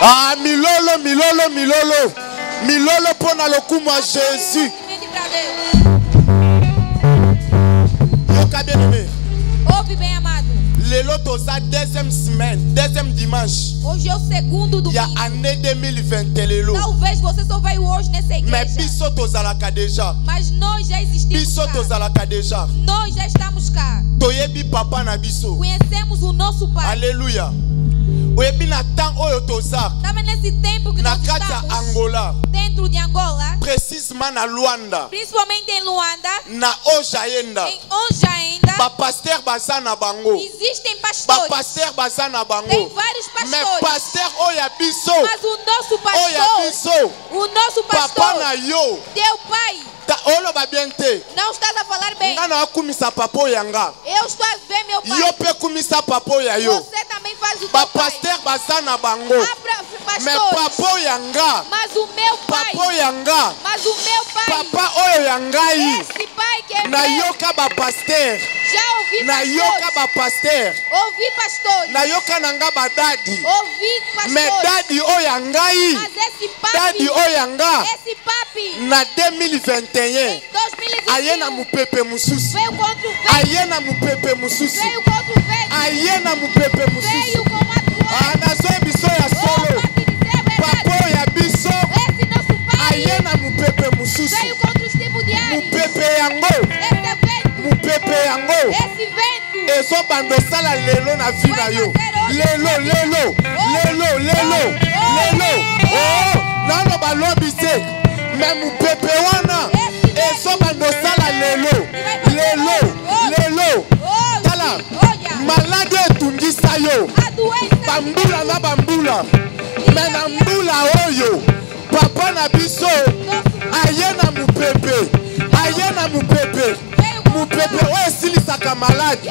Ah, milolo, milolo, milolo. Milolo pona lokumu a Jésus. Yoka bien aimé. Ouve bem, amado. Lelo toza deuxième semaine, deuxième dimanche. Hoje é o segundo Il y a domingo. année 2020 lelo. Talvez você só veio hoje nessa Mais igreja. biso tozalaka déjà. Mas nós já existimos Biso cá. tozalaka déjà. Nós já estamos cá. Toyebi papa na biso. Conhecemos o nosso Pai. Alléluia. Oyebi na temps oyo toza. Estava nesse tempo que Na nós kati ya estamos Angola. dentro de Angola, Précisément na Luanda. principalmente em Luanda, Na Ojaenda. em Onja ainda, Ba pasteur baza na bango. existem Ba pastores. pasteur baza na bango. Tem vários Mais pastores. pasteur oya biso. Mas o nosso Oya pastor, biso. o nosso Papa na pastor, yo. teu pai, Oloba bien te. não estás a falar bem. Nga na akumisa papa oyanga. Eu estou a ver meu pai. Yo pe kumisa papa oya yo. Você também faz o Ba teu pai. pasteur baza na bango. Abra Mais pastores. papa oyanga. Mas o meu pai, Papa oyanga. mas o meu pai, Papa oyo yangai. esse pai que é Na meu, yoka ba pasteur. já ouvi Na yoka pastores, ba pasteur. ouvi pastores, Na yoka nanga ba dadi. ouvi Mais pastores, dadi oyangai. mas esse Dadi papi, oyanga. esse papi, Na 2021. em 2021, Aye na mupepe mususu. veio contra o velho, Aye na mupepe mususu. veio contra o velho, Aye na mupepe mususu. veio com a Ah, toalha. nazo biso ya solo. Oh, para te dizer a verdade, Papo ya biso. esse nosso pai Aye na mupepe mususu. veio contra os tipos de ares, Mupepe yango. esse vento, Mupepe yango. esse vento, Ezo bandosala lelo na vie na yo. Lelo, lelo. Lelo, lelo. Lelo. Oh, nano balobi te. Mais mupepe wana. Ezo bandosala lelo. Lelo. Lelo. oh, Tala. olha, Malade etungisa yo. a doença, Bambula na bambula. Mais na mbula oyo. Papa na biso. Aye na mupepe. Aye na mupepe. Mupepe oyo esilisaka malade.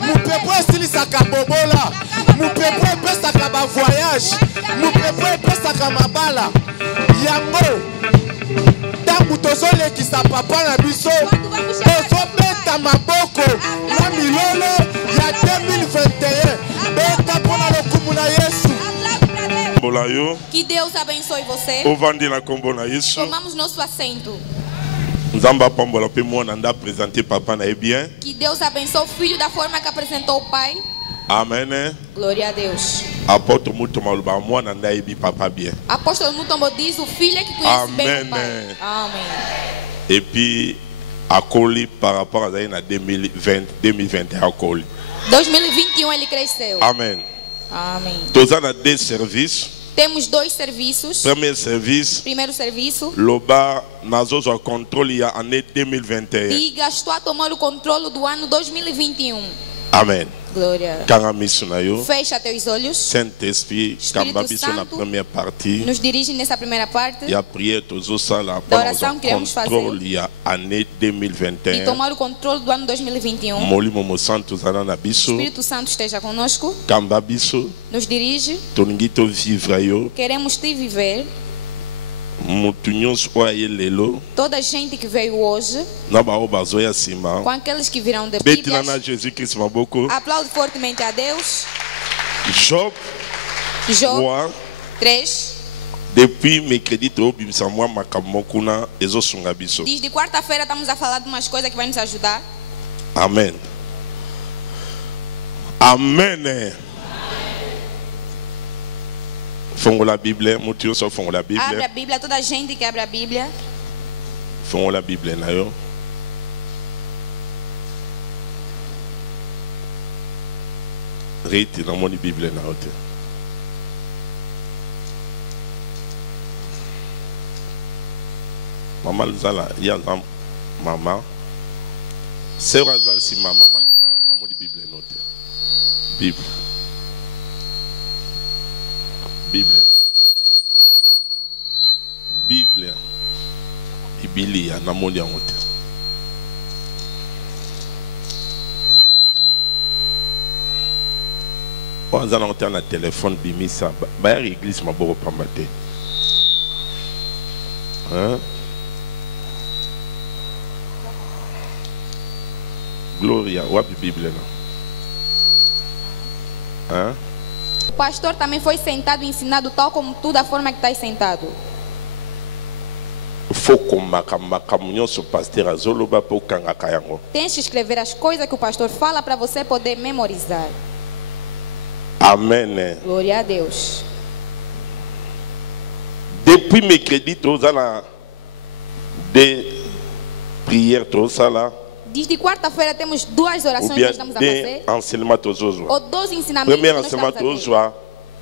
Mupepe oyo esilisaka bobola. Mupepe oyo epesaka bavoyage. Mupepe oyo epesaka mabala. Yango ntango tozolekisa papa na biso tozobeta maboko na milolo ya 2021. Beta mpona lokumu na Yesu. que Deus abençoe você. Ovandi na kombo na Yesu. Tomamos nosso assento. Nzamba pambola pe mwana nda présenter papa na bien. Que Deus abençoe o filho da forma que apresentou o pai. Amen. Glória a Deus. Apôtre muto maluba mwana nda ebi papa bien. Apóstolo Mutombo diz: o filho é que conhece bem Amen. o pai. Amém. Et puis akoli par rapport à na 2021 akoli. 2021 ele cresceu. Amen. Amém. Tozana des services. Temos dois serviços. Premier service Primeiro serviço. loba nazozo contrôle ya année 2021. Diga, estou a tomar o controle do ano 2021. Amen. Glória. Kanga misu na yo. Fecha teus olhos. Saint-Esprit kamba biso na Santo, première partie. nos dirige nessa primeira parte. Ya prière tozosala Da oração que iremos contrôle ya année E 2021. tomar o controle do ano 2021. Molimo mo santo zana na O biso. Espírito Santo esteja conosco. Kamba biso Nos dirige. toningi to vivre yo. Queremos te viver. Mutu nyonso oyo aye lelo Toda a gente que veio hoje, na baoyo bazoya nsima. com aqueles que virão depois. Betela na Jesus Christ maboko. Aplaude fortemente a Deus. Job Job 3. 3. Depuis mercredi toobimisa mwa makambo moko kuna ezosunga biso. Diz de quarta-feira estamos a falar de umas coisas que vai nos ajudar. Amen. Amen. Fongola Bible, mutu nyonso fongola Abre a Bible. Bíblia, toda a gente que abre a Bíblia. Fongola Bible na yo. Reti namoni Bible na yo te. Mama Luzala, ya za mama. Sera za si mama Luzala, namoni Bible na yo te. Bible. Bible. Bible. Biblia namoni yango te. Oza na te na téléphone bimisa ba ya église maboko pamba te. Hein? Gloria, wapi Bible na? Hein? pastor também foi sentado e ensinado tal como tu, da forma que estás sentado. Faut qu'on makamyo sur pasteur azoloba po kangaka yango. Tens que escrever as coisas que o pastor fala para você poder memorizar. Amen. Glória a Deus. Depuis mercredi, tous à des prières, tous ça là. Desde quarta-feira temos duas Ou orações que bien estamos a des fazer. enseignements tous Ou jours. dois ensinamentos Premier que nós enseignement estamos a tous fazer. jours,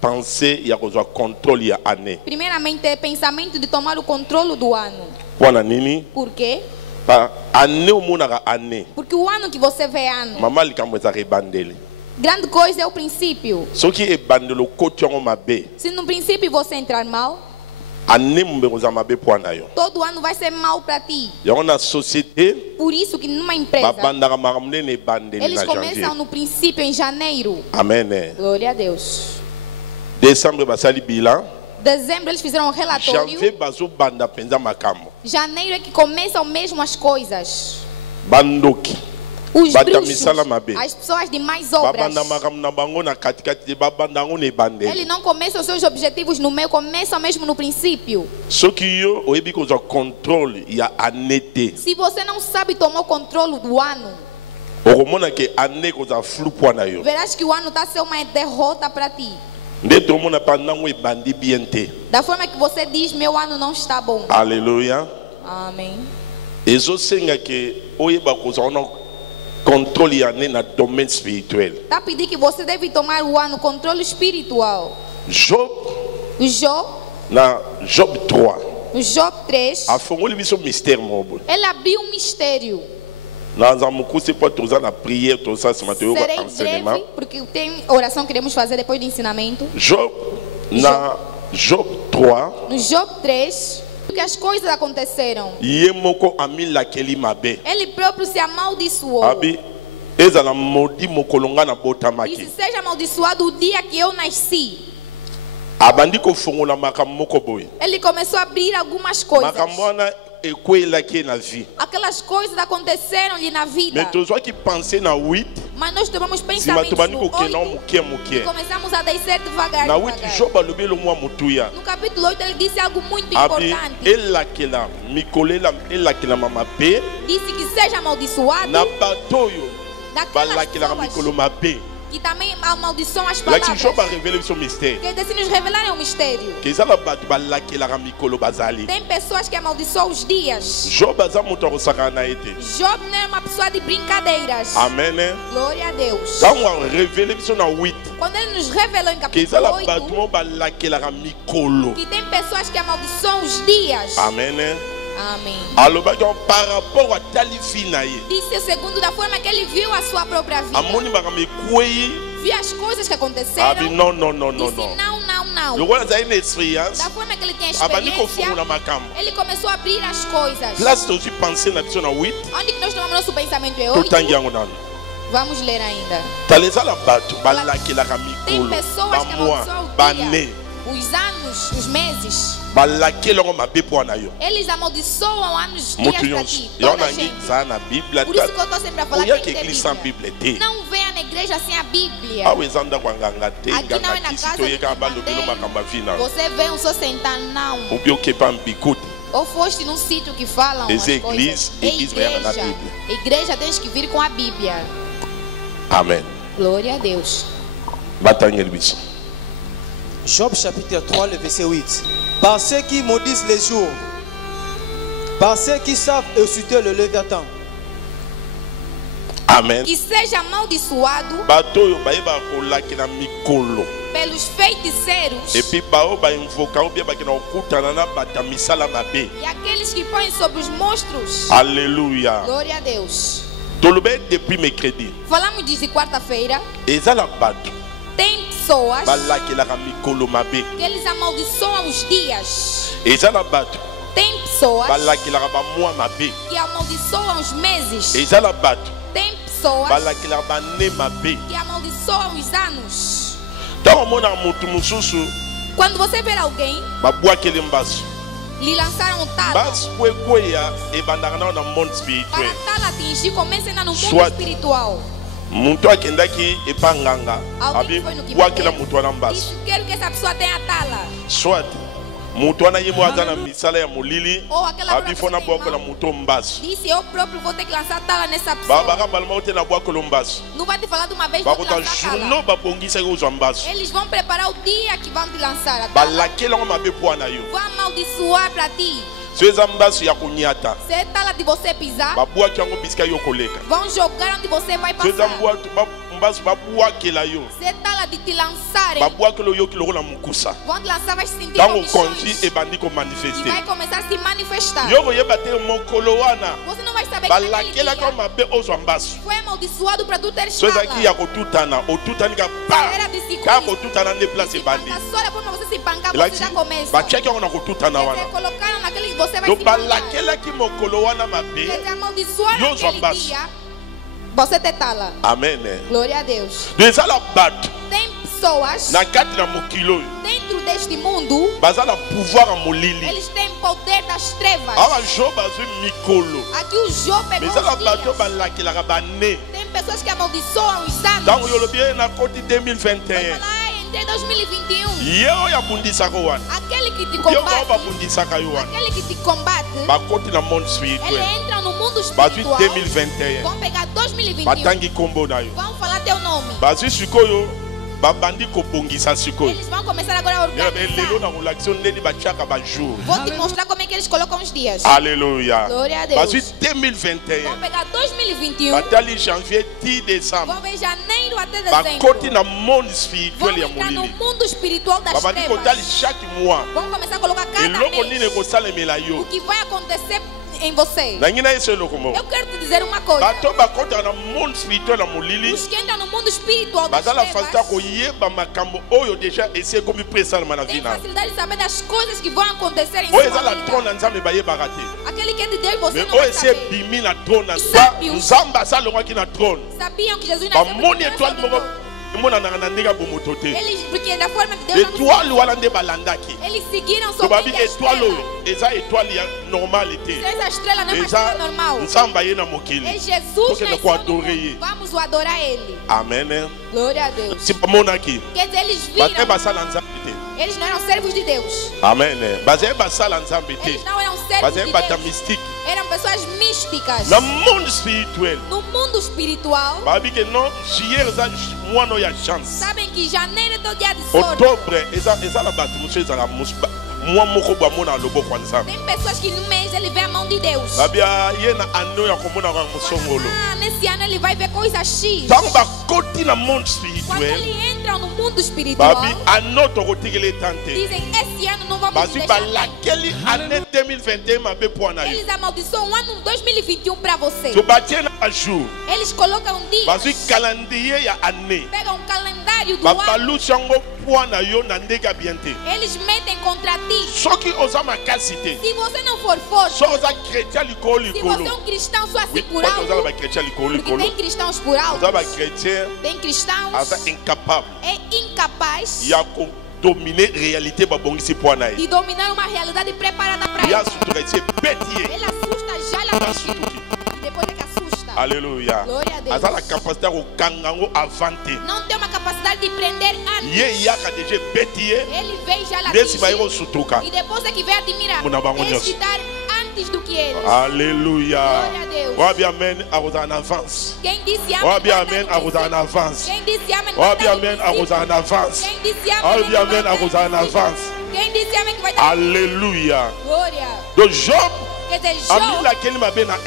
penser, il y a un contrôle, il y a année. Primeiramente, é pensamento de tomar o controle do ano. Pour nini? Por quê? Par année au monde année. Porque o ano que você vê é ano. Maman li kamweza rebandele. Grande coisa é o princípio. Ce qui est bandelo côté on mabe. Se no princípio você entrar mal, Année mbeza mabe pour nayo. todo ano vai ser mal para ti. Il y a une société Por isso que numa empresa, babandaka makamne ne bandele eles na começam janvier. no princípio em janeiro. Amen. Glória a Deus. Décembre basali bilan. Dezembro eles fizeram um relatório. Janvier bazo banda penza makambo. Janeiro é que começam mesmo as coisas. Bandoki. Os Bata bruxos, misala mabe. as pessoas de mais obras. Babanda makam na bango na katikati de babanda ngone bandele. Ele não começa os seus objetivos no meio, começa mesmo no princípio. Ce qui yo oyebi ko zo contrôle il y a année. Se você não sabe tomar o controle do ano, Okomona ke année ko za flou pour na yo. verás que o ano está a ser uma derrota para ti. Nde to mona pandango e bandi bien te. Da forma que você diz, meu ano não está bom. Alléluia. Amém. Ezo senga ke oyeba ko za ona contrôle ya ne na domaine spirituel. Está a pedir que você deve tomar o ano controle espiritual. Job O Job, na Job 3 o Job 3, afongoli biso mystère mobo. ele abriu um mistério. Na zamuku se pode usar na prière to ça ce matin au Serei enseignement. breve, porque tem oração que queremos fazer depois do ensinamento. Job na Job 3 No Job 3, porque as coisas aconteceram. yemoko amila keli mabe. Ele próprio se amaldiçoou. Abi ezala modi mokolonga na E botamaki. se seja amaldiçoado o dia que eu nasci. Abandi ko fongola makambo moko boye. Ele começou a abrir algumas coisas. Makambo wana ekwela ke na vie. Aquelas coisas aconteceram-lhe na vida. Mais tozwa ki penser na 8 Mas nós tomamos sima pensamentos tobandi no ko kena 8 mokie e mokie. começamos a descer devagar. Na 8 devagar. Job alobi lo mwa mutuya. No capítulo 8 ele disse algo muito Abi importante. elakela mikolela elakela mama pe Disse que seja amaldiçoado na batoyo daquelas balakela mikolo pessoas mabe. que também amaldiçoam as Laki palavras. Job a révélé son mystère. Porque se nos revelarem um mistério. Que ezala bato balakela mikolo bazali. Tem pessoas que amaldiçoam os dias. Job aza moto akosaka na ete. Job não é uma pessoa de brincadeiras. Amen. Glória a Deus. Tango a révélé biso na 8 Quando ele nos revelou em que capítulo ezala 8 bato mo balakela mikolo. que tem pessoas que amaldiçoam os dias. Amen. Amém. Alobaki par rapport à tali fi na ye. Disse segundo da forma que ele viu a sua própria vida. Amoni makambo ekwei. Viu as coisas que aconteceram. Abi non non non non Disse non. não. Lokola azali na expérience. Da forma que ele tinha Abandi experiência, kofungola makambo. ele começou a abrir as coisas. Place tozwi penser na biso na 8 Onde que nós tomamos nosso pensamento é 8. totangi yango nano. Vamos ler ainda. Tala ezala bato balakelaka Tem mikolo pessoas que bamwa amaldiçoam o bane dia, os anos, os meses. balakelango mabe mpo na yo. Eles amaldiçoam anos, dias Moto para nyonso ti. yango Toda nangi gente. eza na biblia Por isso que eu estou sempre a falar oyaki que tem eglise sans Bíblia. bible te Não venha na igreja sem a Bíblia. awa eza ndako ya nganga te Aqui não é nganga na kisi casa toyekaka do balobelo makambo avi na Você vem só sentar, não. obi okepa mbikuti. Ou foste num sítio que falam Essa as coisas. igreja vai na Bíblia. Igreja tens que vir com a Bíblia. Amen. Glória a Deus. batangeli biso Job chapitre 3, le verset 8. Par ceux qui maudissent les jours, par ceux qui savent insulter le Léviathan, amen. Que seja amaldiçoado bato oyo bayebaka kolakela mikolo pelos feiticeiros epuis bao bainvoka obia bakena kokutana na bato ya misala mabe. e aqueles que põem sobre os monstros. Alléluia. Glória a Deus. tolobe depuis mercredi Falamos desde quarta-feira. ezala bato Tem pessoas balakelaka mikolo mabe. que eles amaldiçoam os dias. ezala bato Tem pessoas balakelaka bamwa mabe. que amaldiçoam os meses. ezala bato Tem pessoas balakelaka bane mabe. que amaldiçoam os anos. ntango omona motu mosusu Quando você ver alguém, babwakeli mbasu lhe lançaram um talo mbasu po ekweya ebandaka nao na monde para spirituel. tal atingir, começa ainda no mundo Soit. espiritual. Muntu akendaki epanganga Alguém foi no abi que bwakela bateu. mutu wana mbasu. Disse, quero que essa pessoa tenha tala. Soit mutu wana ye moko aza na misala ya molili Ou aquela abi fona pessoa bwakela tem mutu mbasu. Disse, eu próprio vou ter que lançar tala nessa pessoa. Bakambala te na bwakela mbasu. Não vai te falar de uma vez, vou te Bakota lançar journaux tala. babongisaki ozwa mbasu. Eles vão preparar o dia que vão te lançar a tala. Balakela ngo mabe po wana yo. Vão amaldiçoar para ti. So eza mbasu ya konyata. Se é tala de você pisar, Babwaki yango bisika yo koleka. vão jogar onde você vai So eza passar. mbasu babwakela yo. Se é tala de te lançarem, Babwakela yo kiloko na mukusa. vão te lançar, vai se sentir Tango comichões. konzi ebandi ko E vai manifester. começar a se manifestar. Yo koyeba te mokolo wana. Você não vai saber que naquele Balakela dia ko mabe ozwa mbasu. foi amaldiçoado para tu ter So tala. ezalaki ya kotutana otutani ka pa Era de se kaka kotutana nde place ebandi Só depois pra você se pancar, você elaki já começa. batiaki yango na kotutana Quer wana dizer, colocaram naquele que você vai to se pancar. balakelaki mokolo wana mabe. Quer dizer, amaldiçoar Yo zwa naquele mbasu. dia. Você ter tala. Amen. Glória a Deus. ezala bato Tem pessoas na kati na mokili oyo dentro deste mundo, baza na pouvoir ya molili. eles têm poder das trevas. awa jo bazwi mikolo Aqui o Jó pegou ezala os bato dias. balakelaka bane Tem pessoas que amaldiçoam os ntango anos. yolobi ye na koti Vai 2021 falar, entrei em 2021. ye oyo abundisaka wana Aquele que te ye oyo combate, babundisaka yo wana aquele que te combate, bakoti na monde ele spirituel entra no mundo bazwi espiritual. 2021 Vão pegar 2021. batangi nkombo na yo Vão falar teu nome. bazwi sikoyo babandi kobongisa sikoyo Eles vão começar agora a lelo organizar. na kolakisa ndeni batiaka bajour. Vou te mostrar como é que eles colocam os dias. Alléluia. Glória a Deus. Bazwi Vão 2021 pegar 2021. batali janvier 10 décembre Vão ver janeiro até bakoti dezembro. na monde Vão spirituel ya entrar no molili mundo espiritual das babandi kotali trevas. chaque mois Vão começar a colocar cada eloko nini mês ekosalemela o yo que vai acontecer em você. nangi na yesu eloko moko Eu quero te dizer uma coisa. bato bakotaka na monde spirituel ya molili Os que entram no mundo espiritual das bazala facilité ya trevas koyeba makambo oyo deja esi ekomi mpe esalema na têm vi na facilidade de saber das coisas que vão acontecer em oyo sua ezala tron vida. na nzambe bayebaka te Aquele que é de Deus, você me não oyo vai esi saber. ebimi na trone na Sábios. nzambe asalongwaki na trone Sabiam que Jesus nasceu bamoni porque étoile nasceu moko de Deus. emonanaka na ndenge ya bomoto te Eles, porque da forma que Deus não étoile wana nde balandaki eles seguiram to babi somente a étoile estrela. oyo eza étoile ya normale te Essa estrela não é uma eza estrela normal. nzambe aye na mokili É Jesus tokende nasceu no koadore ye mundo. Vamos o adorar Ele. amen Glória a Deus. si bamonaki Quer dizer, eles bate viram. basala nzambe te Eles não eram servos de Deus. amen bazaye basala nzambe te Eles não eram servos bazaye de bata Deus. mystique Eram pessoas místicas. na monde spirituel No mundo espiritual, babi ke non juillet eza mwana oyo ya chance sabem que janeiro é teu dia de sorte. octobre ezala bato mosusu ezala mwa moko bamona na loboko ya nzambe Tem pessoas que no mês ele vê a mão de Deus. babi ye na ane oyo akomonaka mosongolo Ah, nesse ano ele vai ver coisa X. ntango bakoti na monde Quando spirituel ele entra no mundo espiritual, babi ano tokotikela etante dizem, esse ano não vamos bazwi deixar. balakeli ane 2021 mabe mpo na yo Eles amaldiçoam o ano 2021 para você. to batie na bajour Eles colocam bazwi dias, calendrier ya ane pegam um calendário do ano. babalusi yango mpo na yo na ndenge ya bien te Eles metem contra ti. soki oza makasi te Se você não for forte, soki oza chrétien likolo se você é likolo um cristão só assim por wana oza na alto, bachrétien likolo porque likolo tem cristãos por alto, oza bachrétien tem cristãos, aza incapable é incapaz ya kodomine réalité babongisi mpo na ye de dominar uma realidade preparada para ya ele. sutuka esi ebeti ye Ele assusta já lá ya no sutuki e depois é que assusta. alleluya Glória a Deus. aza na capacité ya kokanga yango avant te Não tem uma capacidade de prender antes. ye yaka deja ebeti ye Ele veio já lá nde nsima ye atingir, kosutuka e depois é que vem admirar. Muna bango nyonso. Escutar antes do que eles. alleluya Glória a Deus. wabi amen akozala na avance Quem disse amém? wabi vai amen dar no akozala na princípio. avance Quem disse amém? vai wabi dar no amen princípio. akozala na avance Quem disse amém? wabi vai dar amen no akozala na princípio. avance Quem disse amém que vai dar no alleluya glória? donc job Quer dizer, Jó, amilakeli mabe na 1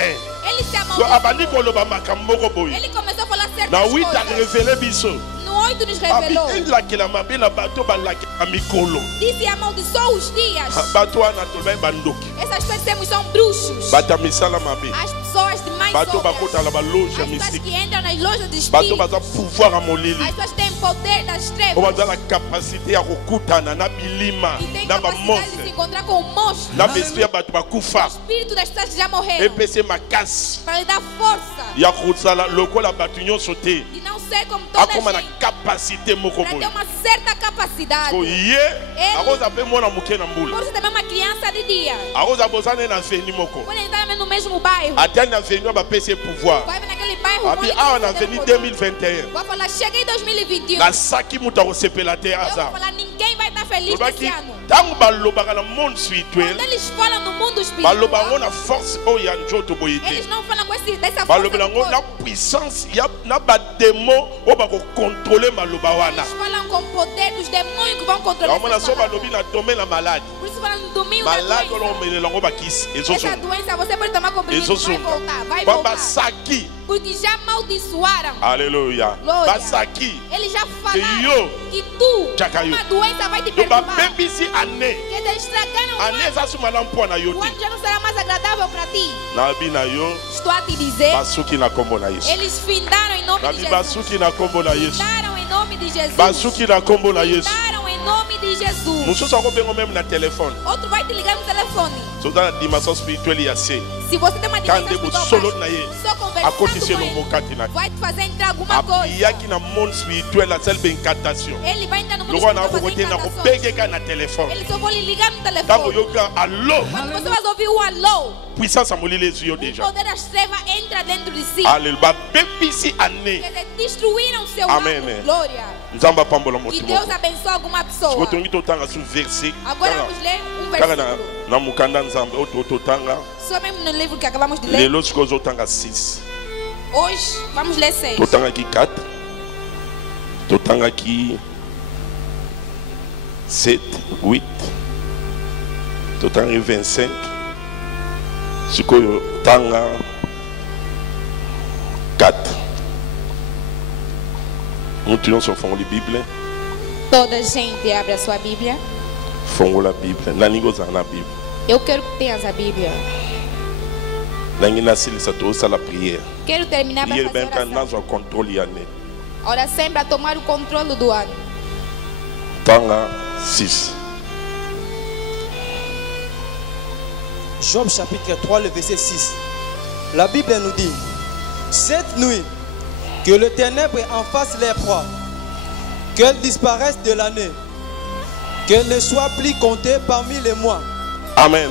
ele se so abandi amaldiçoou. koloba makambo moko boye Ele começou a falar certas na 8 coisas. arevele biso No 8 nos revelou. abitelakela mabe na bato balakela mikolo Disse amaldiçoou os dias. bato wana tolobai bandoki Essas pessoas são bruxos. bato ya misala mabe As pessoas de mais bato obras. bakotala baloge ya As pessoas mystique que entram nas lojas de bato espíritos. baza pouvoir ya molili As pessoas têm poder das po trevas. baza na kapasité ya kokutana na bilima E tem na capacidade de se bamonstre encontrar com o monstro. na baesprit ya bato bakufa Espírito das pessoas que já morreram. epesi makasi Para lhe dar força. ya kozala lokola bato nyonso te De não ser como toda akoma na gente. kapasité moko Para ter boye uma certa capacidade. ko ye akoza mpe mwana moke na mbula Por isso também uma criança de dia. akoza bozana ye na veni moko Quando ele está no mesmo bairro. atani na veni oyo bapesi ye pouvoir Vai ver naquele bairro bairro Abi onde awa na você veni tem 2021. Vou falar, cheguei em 2021. Na saki muta osepela te Eu vou aza. falar, ninguém vai estar feliz nesse Lobaki ano. tango balobaka na monde spirituel. Quando eles falam no mundo espiritual, Balobango na force oyo ya nzoto boye eles te. não falam com dessa força Balobelango do na corpo. puissance ya na ba démon oyo bako contrôler maloba wana. Eles falam com o poder dos demônios que vão controlar Yango na essas so palavras. balobi na domaine na malade. Por isso falam no domingo da Malade doença. olo omelela ngo bakisi. Essa Ezoso. doença você pode tomar comprimido, vai Ezoso. voltar, vai Baba voltar. saki. Porque já amaldiçoaram. Alléluia. Glória. Basaki. Eles já Que falaram yo. que tu, Tchakayo. uma doença vai te To ba perturbar. bebisi ane. Que eles estragaram o Ane ano. eza suma na mpo na yo O te. ano já não será mais agradável para ti. Na bi na yo Estou a te dizer, basuki na kombo na Yesu. eles findaram em nome Na de bi Jesus. basuki na kombo na Yesu. Findaram em nome de Jesus. Basuki na kombo na Yesu. Findaram em nome de Jesus. Mosusu akobengo meme na telefone. Outro vai te ligar no telefone. Soza na dimension spirituelle ya se. Se você tem uma Kande dimensão bo espiritual solo baixa, na ye. só conversando Akotisi com lo ele, mokati na. vai te fazer entrar alguma coisa. Apiyaki na monde spirituel asali be incantation. Ele vai entrar no mundo Lokwa na espiritual kokote fazer na encantações. kopengeka na telefone. Ele só vai lhe ligar no Tango telefone. yoka allo. Quando você vai ouvir um alô, Puissance amolile ezu yo o déjà. poder das trevas entra dentro de si. Alléluia. Bebisi ane. Quer dizer, destruíram seu Amen. ano. Glória. Nzamba pambola Que moto Deus moko. abençoe alguma pessoa. Sokotongi totanga su verset. Agora Kaka- vamos ler um kaka versículo. na mukanda nzambe oyo totanga. Só mesmo no livro que acabamos de ler. Lelo sikoyo ozotanga 6. Hoje vamos ler 6. Totangaki 4. Totangaki 7, 8. Totangaki 25. Sikoyo tanga 4. Mutu nyonso fongoli Bible. Toda gente abre a sua Bíblia. Fongola Bible. Nalingi ozala na Bible. Eu quero que tenhas a Bíblia. Nangi nasilisa tosala prière. Quero terminar para Prière fazer benka oração. nazwa contrôle ya ne. Ora sempre a tomar o controle do ano. Tanga 6. Job chapitre 3, le verset 6. La Bible nous dit, cette nuit, que le ténèbre en fasse les proies, qu'elles disparaissent de l'année, qu'elles ne soient plus comptées parmi les mois. Amen.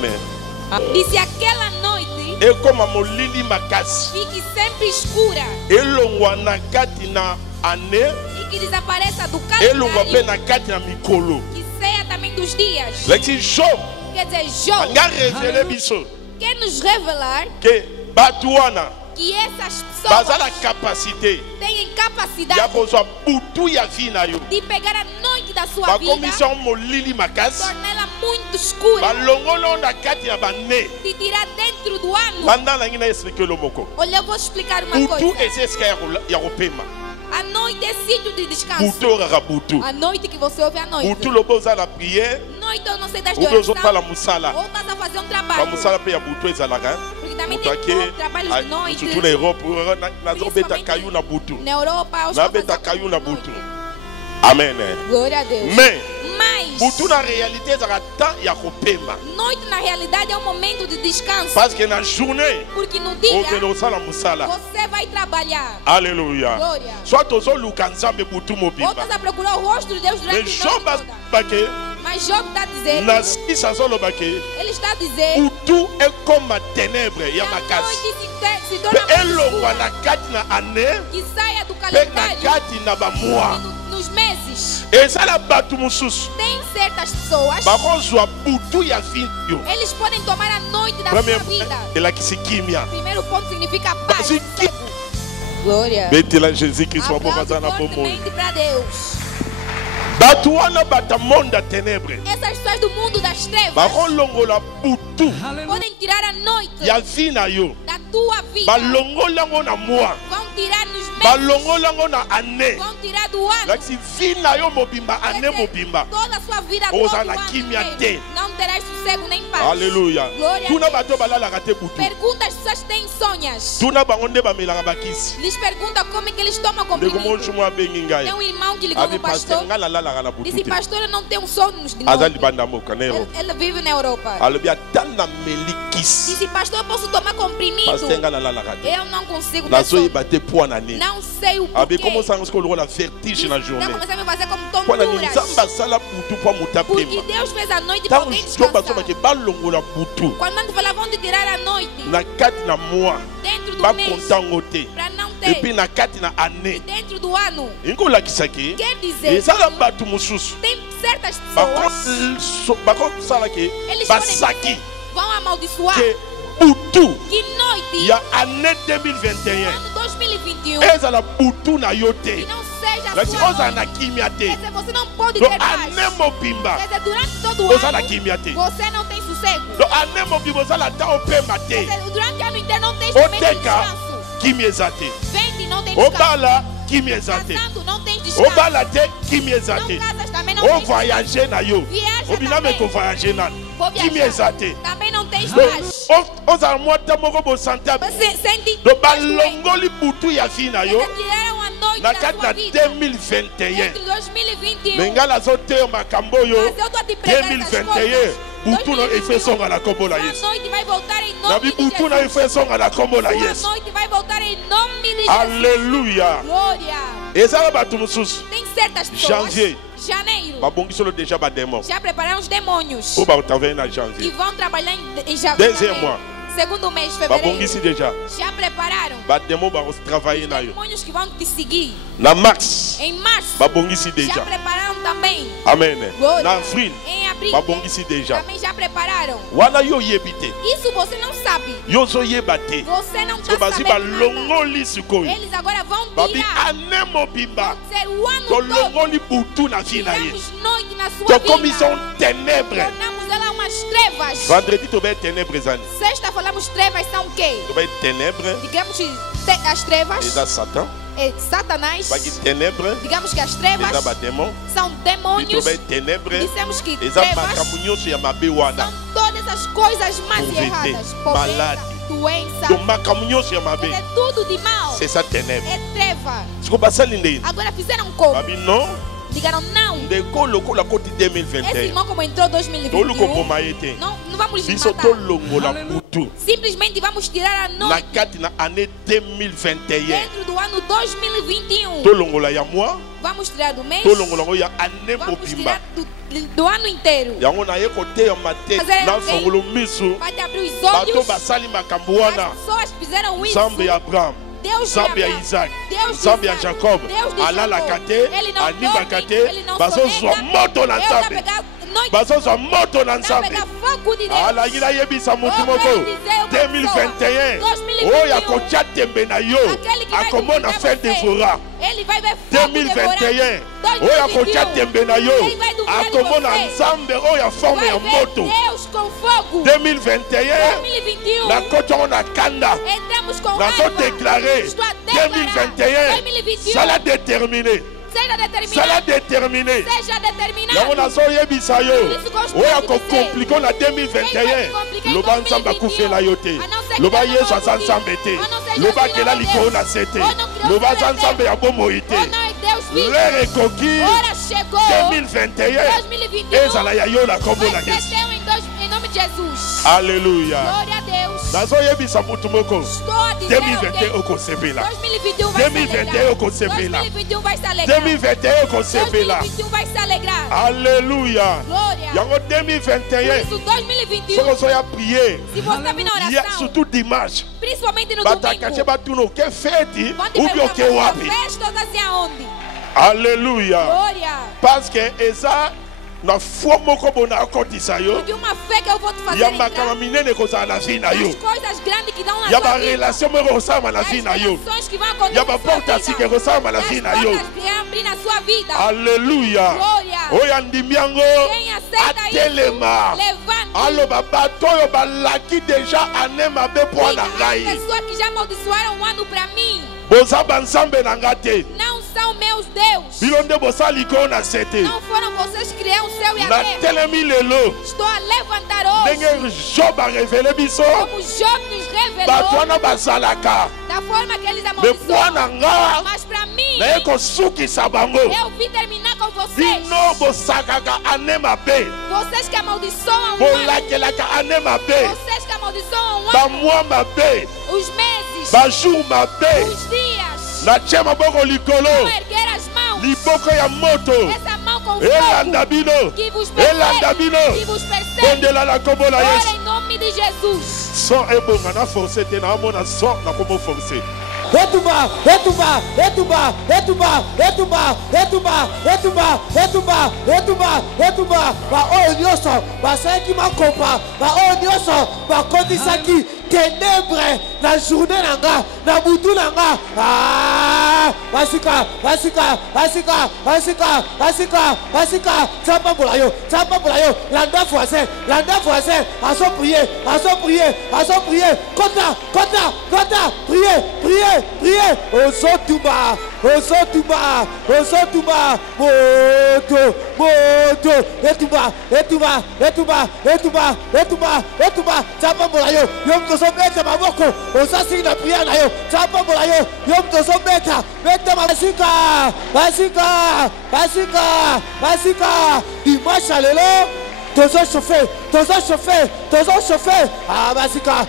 Disse aquela noite Ekoma molili makasi. fique sempre escura Elongwa na kati na ane. e que desapareça do Elongwa pe calendário, na kati na mikolo. que saia também dos dias. Leki Job Quer dizer, Job anga révélé biso quer nos revelar ke bato wana que essas baza na pessoas capacité têm ya capacidade kozwa butu ya vi na yo. de pegar a noite da sua vida, Bakomisa molili makasi. torná-la muito escura, Balongolo na kati ya bane. de tirar dentro do ano. Banda nangi na expliquer lo moko. Olha, eu vou explicar uma Butu coisa. eza esika ya kopema. A noite é sítio de descanso. Butu oraka butu. A noite que você ouve a noite. Butu lobo oza na prière. Noite eu não sei das de Obe ozosala oração. mosala. Ou estás a fazer um trabalho. Bamosala mpe ya butu ezalaka. Porque também Moto tem ake trabalhos de noite. surtout na Europe nazobeta kayu na butu. Na Europa, os Nabeta papas kayu de na noite. butu. Amen. Glória a Deus. Mais Mas, butu na réalité ezalaka temps ya kopema. noite na realidade é um momento de descanso. Parce que na journée Porque no dia okende osala mosala. você vai trabalhar. Alléluia. Glória. Soit tozoluka nzambe butu Ou mobimba. estás a procurar o rosto de Deus durante Mais a noite Job toda. bake Mas Job está a dizer, na sisa azoloba ke ele está a dizer, butu ekoma ténèbre ya que a makasi. noite se Mpe torna mais elongwa escura, na kati na année que saia do mpe na calendário kati na bamwa. e nos meses. Ezala bato mosusu Tem certas pessoas, bakozwa butu ya vi yo. eles podem tomar a noite da sua Premier vida. elakisi kimia. Primeiro ponto significa paz. Basi ki- Glória. betela jésus kristo mpo Aplauso baza na bomoi. fortemente para Deus. bato wana bata monde ya ténèbre Essas pessoas do mundo das trevas bakolongola butu podem tirar a noite ya vi na yo, da tua vida. balongola yango na mwa, Vão tirar nos meses. balongola yango na année. Vão tirar do ano. Lakisi vi na yo mobimba, Quer année dizer, mobimba. toda a sua vida, Ousa todo na o ano kimia inteiro. te. Não terás sossego nem paz. Alléluia. Glória a Tuna Deus. bato balalaka te butu. Pergunta as pessoas têm sonhas. Tuna bango nde bamelaka bakisi. Lhes pergunta como é que eles tomam Ndeko comprimido. monsu mo abengi ngai. Tem um irmão que ligou Abi no pastor. pasteur nga nalalaka na butu Disse, te. pastor, eu não tenho sonhos de Aza noite. libanda mboka na Europe. Ele vive na Europa. Alobi ata nameli kisi. Disse, pastor, eu posso tomar comprimido? Pasteur nga nalalaka te. Eu não consigo ter sono. Nazoyeba te mpo na nini. Não sei o Abi porquê. komosanga sikoyo lokola vertige na Já journée. comecei a me fazer como Mpo na nini tonturas. nzambe asala butu mpo moto Porque apema. Deus fez a noite para Ntango alguém Job descansar. azobaki balongola butu Quando antes falavam de tirar a noite na kati na mwa dentro do mês, bakontango te. para não et puis na kati na année dentro do ano. ingola kisaki Quer dizer, ezala bato mosusu tem certas pessoas, bakosala ke eles basaki vão amaldiçoar ke butu que noite, ya année 2021 ano 2021, ezala butu na yo que te não seja a lati sua ozala na noite. kimia te Quer dizer, você não pode do ter paz. année mobimba Quer dizer, durante todo o ozala na ano, kimia te você não tem sossego. do année mobimba ozala ta opema Quer te dizer, durante o ano inteiro não tem momento de oteka descanso. kimia eza te Vende, não tem descanso. obala kimia eza te Casando, não tem descanso. obala te kimia eza Não te casas, também não tem descanso. ovoyage na yo Viaja obiname também. kovoyage nano Vou kimia eza viajar. te Também não tens Do- paz. ozala mwata moko bosante Você sente do balongoli butu ya vi na yo tiraram a noite na da kati sua na vida. 2021 Entre 2021. me ngai nazoteya makambo oyo Mas eu estou a te pregar essas 2021 coisas. butu na efesonga na kombo na Sua yesu noite vai voltar em na nome de bibutu na Jesus. efesonga na kombo na Sua yesu noite vai voltar em nome de Jesus. alleluya Glória. ezala bato mosusu Tem certas pessoas. Janvier. Janeiro. babongisolo deja bademo Já prepararam os demônios oyo batravaille na que janvier vão trabalhar em janeiro. Deuxième mois. Segundo mês, fevereiro. babongisi deja Já prepararam bademo bakotravaille na yo demônios que vão te seguir. na mars Em março. babongisi Já deja prepararam também. amen Glória. na avril Em abril. babongisi deja Também já prepararam. wana yo oyebi te Isso você não sabe. yo ozoyeba te Você não so está bazwi sabendo nada. balongoli sikoyo Eles agora vão babi tirar. ane mobimba Ser o ano todo. tolongoli butu na vi na ye Tiramos noite na sua tokomisa vida. ténèbre Tornamos ela umas trevas. vendredi tobai ténèbre ezani Sexta falamos trevas são o quê? tobai ténèbre Digamos que as trevas eza satan é Satanás. baki ténèbre Digamos que as trevas eza bademon são demônios. tobai ténèbre Dissemos que eza trevas makambo nyonso ya mabe wana são todas as coisas más e Pauvreté, erradas. malade. Pobreza, doença. to makambo nyonso ya mabe É tudo de mal. c'est ça ténèbre É treva. siko basali ndeni Agora fizeram como? babi non Digaram não. ndeko lokola koti Esse 2021 irmão como entrou toluka 2021. opoma ye te Não vamos biso matar. tolongola butu Simplesmente vamos tirar a na noite kati na année 2021 dentro do ano 2021. tolongola ya mois Vamos tirar do mês. tolongola ngo ya année Vamos mobimba tirar do ano inteiro. yango naye koteyama te Fazer na alguém- fongolo miso Vai te abrir os bato olhos. basali makambo wana As pessoas fizeram isso. nzambe ya abraham Deus de nzambe ya Abraão, isaac Deus de nzambe ya Isaac, jacob Deus de alalaka Jacob. te Ele não anibaka dorme, te ele não bazozwa sonega. moto na Deus vai nzambe pegar noite. bazozwa moto na Vai nzambe pegar fogo de Deus. alangi nayebisa motu Oh, moko quero dizer uma 2021 pessoa, 2021, oyo akotia tembe na yo Aquele que vai akomona duvidar fé você. devora Ele vai ver fogo 2021 devorando. oyo akotia tembe na yo Ele vai duvidar de akomona você. nzambe oyo a forme ya Vai ver moto Deus com fogo. 2021 2021. nakoti yango na kanda Entramos com nazodeklare Estou a declarar. 2021 2021. sala déterminé Seja sala determinado. déterminé Seja yango determinado. nazoyebisa yo Isso gosto oyo de dizer. akokomplike na 2021 loba nzambe akufela yo te loba yesu aza nzambe te loba akela likolo na se te loba aza nzambe ya bomoi te Oh, não é Deus vivo. lere ekoki Hora chegou. 2021 2021. ezala ya yo na kombo na Vai ser yesu teu em nome de Jesus. alleluya Glória a Deus. nazoyebisa mutu moko Estou a dizer 2021 alguém. okosepela 2021 vai se 2021 alegrar. okosepela 2021 vai se alegrar. 2021 okosepela 2021 vai se alegrar. alleluya Glória. yango Por 2021 isso, 2021, soko ozoya prier se você está vindo na ya oração, surtout dimanche principalmente no batakache domingo, batuna oke feti vão te ubi oke perguntar, wapi festa assim aonde? alleluya Glória. parce que eza na foi moko bona akotisa yo Porque uma fé que eu vou te fazer ya entrar makambo minene ekozala na vi na yo nas coisas grandes que dão na ya sua vida. barelation moko ekosalama na As vi na yo relações que vão acontecer ya na sua baporte ya vida. sika ekosalama na As vi na yo portas que abrir na sua vida. alleluya Glória. oyo andimi yango Quem aceita atelema isso, levante. aloba bato oyo balaki deja ane mabe mpo na As ngai pessoas que já amaldiçoaram o ano para mim boza banzambe na nga te não são meus Deus. bino nde bosala likolo na se te Não foram vocês que criaram o céu e a terra. natelemi lelo Estou a levantar hoje. ndenge job arevele biso Como Job nos bato revelou, wana bazalaka da forma que eles me mpo na amaldiçoam. nga Mas para mim, naye kosukisa bango eu vim terminar com vocês. bino bosakaka ane mabe Vocês que amaldiçoam o ano. bolakelaka ane mabe Vocês que amaldiçoam o ano. bamwa mabe Os meses. bajour mabe Os dias. natie maboko likolo Vão erguer as mãos. liboko ya moto Essa mão com elanda fogo. bino Que vos elanda persegue. bino Que vos persegue. bondela na kombo na Ora yesu em nome de Jesus. son ebonga na force te naamona son na kombo force ténèbres la journée nanga na butu nanga basika tapa bolayo landa voisin aso prier kota prier osotuba moto etuba tapa bolayo yom tosometa maboko osasi na prière na yo tapa bolayo yom tosometa meta basika dimanche lelo tozo chauffer ah basika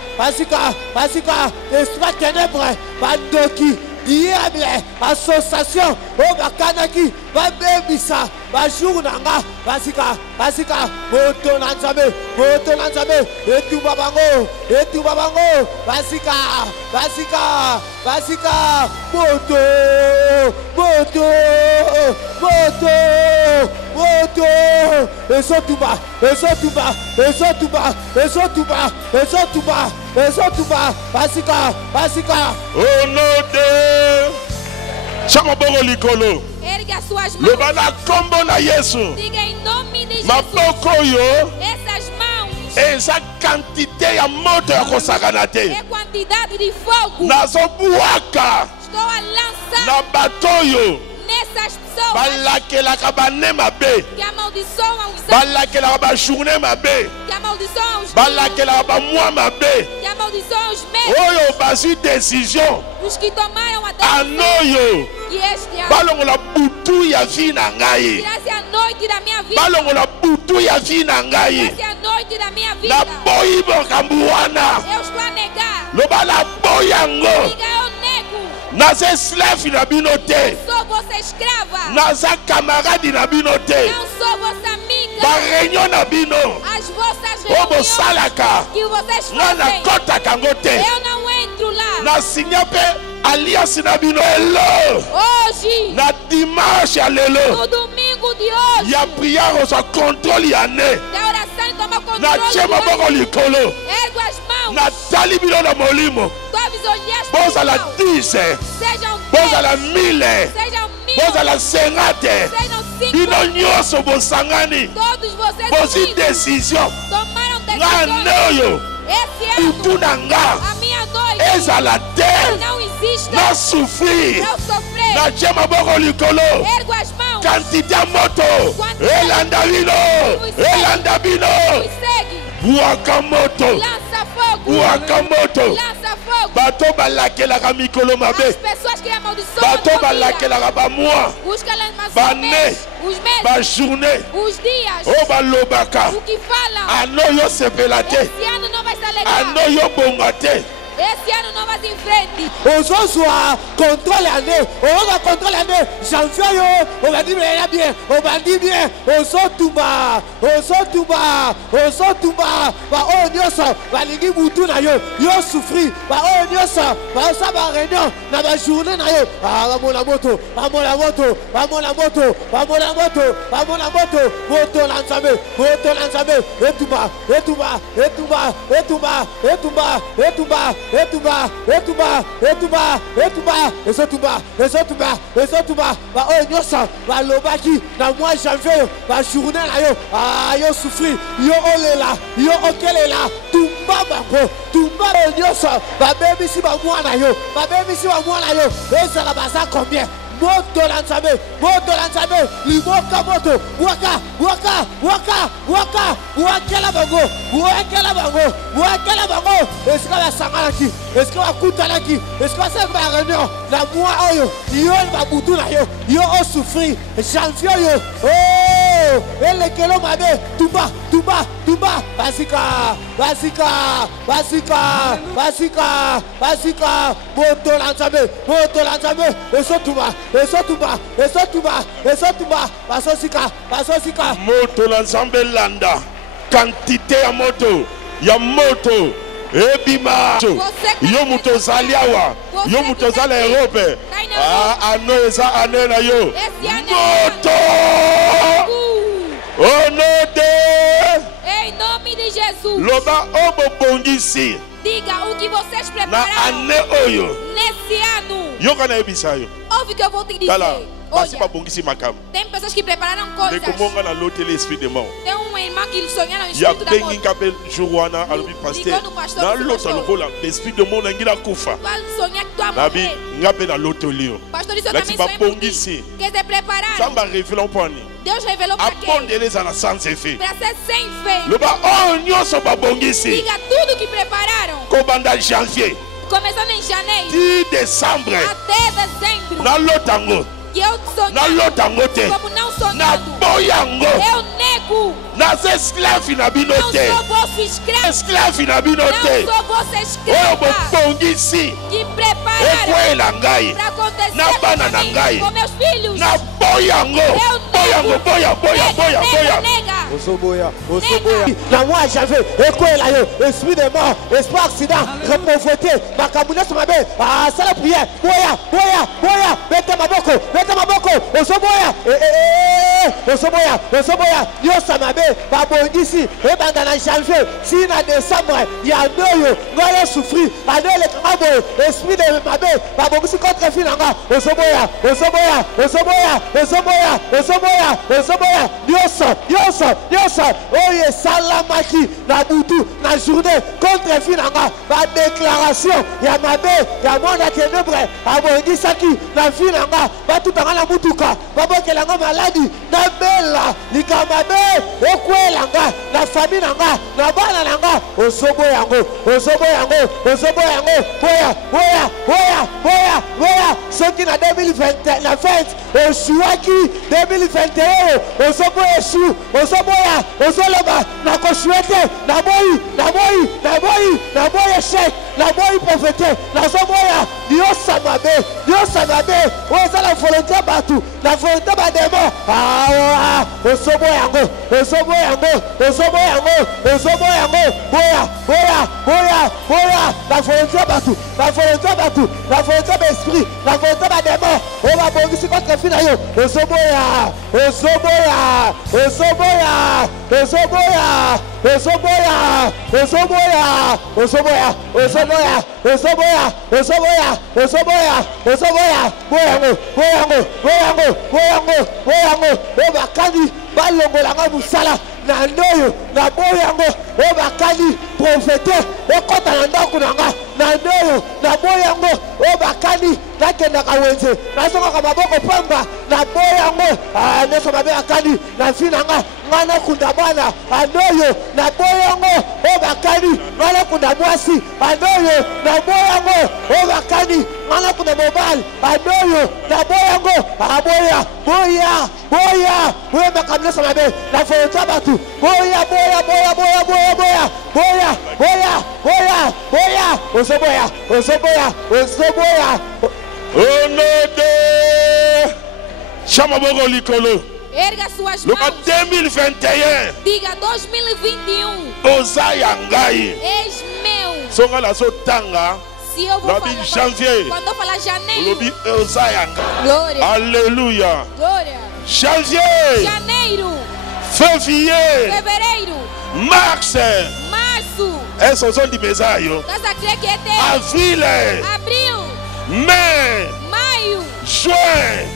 esprit ténèbre bandoki diable association o bakanaki babebisa bajour nanga basika moto na nzambe etumba bango basika moto esotuba basika au nom de Chamaboro Likolo. Ergue as suas Le mãos. bana kombo na Yesu. Diga em nome de Jesus. Maboko yo. Essas mãos. Eza quantité ya moto ya kosakana te. É quantidade de fogo. Nazobuaka Estou a lançar na batoyo. nessas pessoas Balakelaka bane mabe. que amaldiçoam os anos, Balakelaka ba journée mabe. que amaldiçoam os dias, Balakelaka ba mois mabe. que amaldiçoam os meses, Oyo basi décision. os que tomaram a decisão Anoyo. que este ano Balongola butu ya vi na ngai. tirasse a noite da minha vida, Balongola butu ya vi na ngai. tirasse a noite da minha vida. Na boyi bokambu wana. Eu estou a negar. Loba na boyango. Diga, eu nego. Naza slave na bino te. Sou vossa escrava. Naza camarade na bino te. Não sou vossa amiga. Ba réunion na bino. As vossas Obo reuniões salaka. que vocês Nga na fazem, kota kango te. eu não entro lá. Na signa pe alliance na bino elo. Hoje, Na dimanche ya lelo. no domingo de hoje, Ya prière osa contrôle ya ne. da oração e toma Na controle. chema boko likolo. Ergo as mãos. Na tali bino na molimo. Todos os dias Boza la 10. sejam Boza 10, la 1000. sejam 1000, Boza la 50. sejam Bino 50. nyonso bosangani. Todos vocês Bozi unidos décision. tomaram Nga decisões. noyo. Esse ano, Butu na nga. a minha noite Ezala te. não existe. Na souffrir. Não sofrer. Na chema boko likolo. Ergo as mãos. Quantité ya moto. Elanda bino. Nos segue. Buaka moto. Lança fogo. Buaka moto. Lança fogo. Bato balakelaka mikolo As mabe. pessoas que amaldiçoam Bato a tua vida. balakelaka bamois. Os que amaldiçoam Bane. os meses, Bajournée. os dias, O balobaka. o que falam. Ano yo sepela te. Esse ano não vai se alegrar. Ano yo bonga te. Esse ano não vai em frente. ozozwa contrôle année oyoka contrôle année janvier yo obandi bien obandi bien ozotumba baoyo nyonso balingi butu na yo souffrir baoyo nyonso baosa baréunion na bajournée na yo bamona moto moto na nzambe ezotumba baoyo nyonso balobaki na mois janvier bajournée na yo yo souffrir yo olela yo okelela tumba bango oyo nyonso babebisi bamwana yo ezala baza combien moto na nzambe limoka moto wakela bango esika basanganaki esika bakutanaki esika basalaki bareunion na mwa oyo yo babutu na yo osouffrir janvier oyo elekelo mabe tumba basika moto na nzambe ezotumba basosika Moto na nzambe landa. Quantité ya moto. Ya moto. ebima yo mutozali awa yo mutozali Europe ano eza ane na yo moto au nom de Em nome de Jesus. loba obobongisi Diga o que vocês na prepararam ane oyo nesse ano. yoka na ebisa yo Ouve o que eu vou te dizer. tala basi Olha, babongisi makambo tem pessoas que prepararam coisas. ndekomonga na loteli esprit de mort Tem uma irmã que sonharam no ya espírito da bengi morte. ngabe jour wana alobi pasteur na lota lokola esprit de mort nangi nakufa Vai sonhar que tu vai nabi morrer. ngabe na loteli yo Pastor, isso eu lati também sonhei por ti. babongisi Que se prepararam. nzambe arevela mponi Deus revelou para quem? abondeli ezala sans effet Para ser sem fé. loba oyo nyonso babongisi Diga tudo que prepararam. kobanda janvier Começando em janeiro ti décembre até dezembro. na lotango Que eu na sonhei lotango te como não na sonhando. boyango Eu nego. naza esclave na bino Não te sou vosso escravo. esclave na bino Não te sou vossa oyo escrava. bobongisi Que prepararam ekwela ngai para acontecer na bana na comigo, ngai com meus filhos. na boyango boyango boya boya boya boya Nega. Osoboya, Osoboya. Na moi j'avais écoulé yo, esprit de mort, esprit accident, repauvreté, makabuna sur ma bête. Ah, ça la prière. Boya, boya, boya. Mettez ma boko, Osoboya. Osoboya, Osoboya. Yo ça ma bête. Babongisi, et banda na janvier, si na décembre, il y a noyo, ngole souffrir, ane le kabo, esprit de ma bête. Babongisi contre finanga. Osoboya, Osoboya, Osoboya, Osoboya, Osoboya, Osoboya. Yosa, oye salamaki na butu na journée contre finanga ba déclaration ya mabe ya mwana ténèbre abongisaki na finanga ba tutanga na mutuka ba bokelanga maladi na bela likamabe ekwelanga na famille nanga na bana nanga osobo yango boya soki na 2020 na fête oshuaki 2021 osobo esu osoboya osoloba na kosuete na boyi échec na boyi prophète na soboya diosa mabe oza la volonté batu na volonté bademo osobo yango boya na volonté batu na volonté d'esprit na volonté bademo o babongisi contre fina yo osoboya boyango obakani balongolanga musala na ndoyo na boyango obakani profete ekota na ndako nanga na ndoyo na boyango obakani nakendaka wenze nasongaka maboko pamba na boyango nyonso mabe akani na fi nanga nga nakunda bwana andoyo na boyango obakani nga nakunda mwasi andoyo na boyango obakani nga nakunda mobali andoyo na boyango boya makambo nyonso mabe na volonté batu boya osoboya onode chama bogo likolo Erga suas loka mãos. 2021 Diga 2021. oza ya ngai És meu. songa nazo tanga Se eu vou lobi falar, janvier quando eu falar janeiro. lobi oza ya ngai Glória. alléluia Glória. janvier Janeiro. février Fevereiro. mars Março. essa ozondimeza yo Nós acreditamos que é teu. avril Abril. mai Maio. juin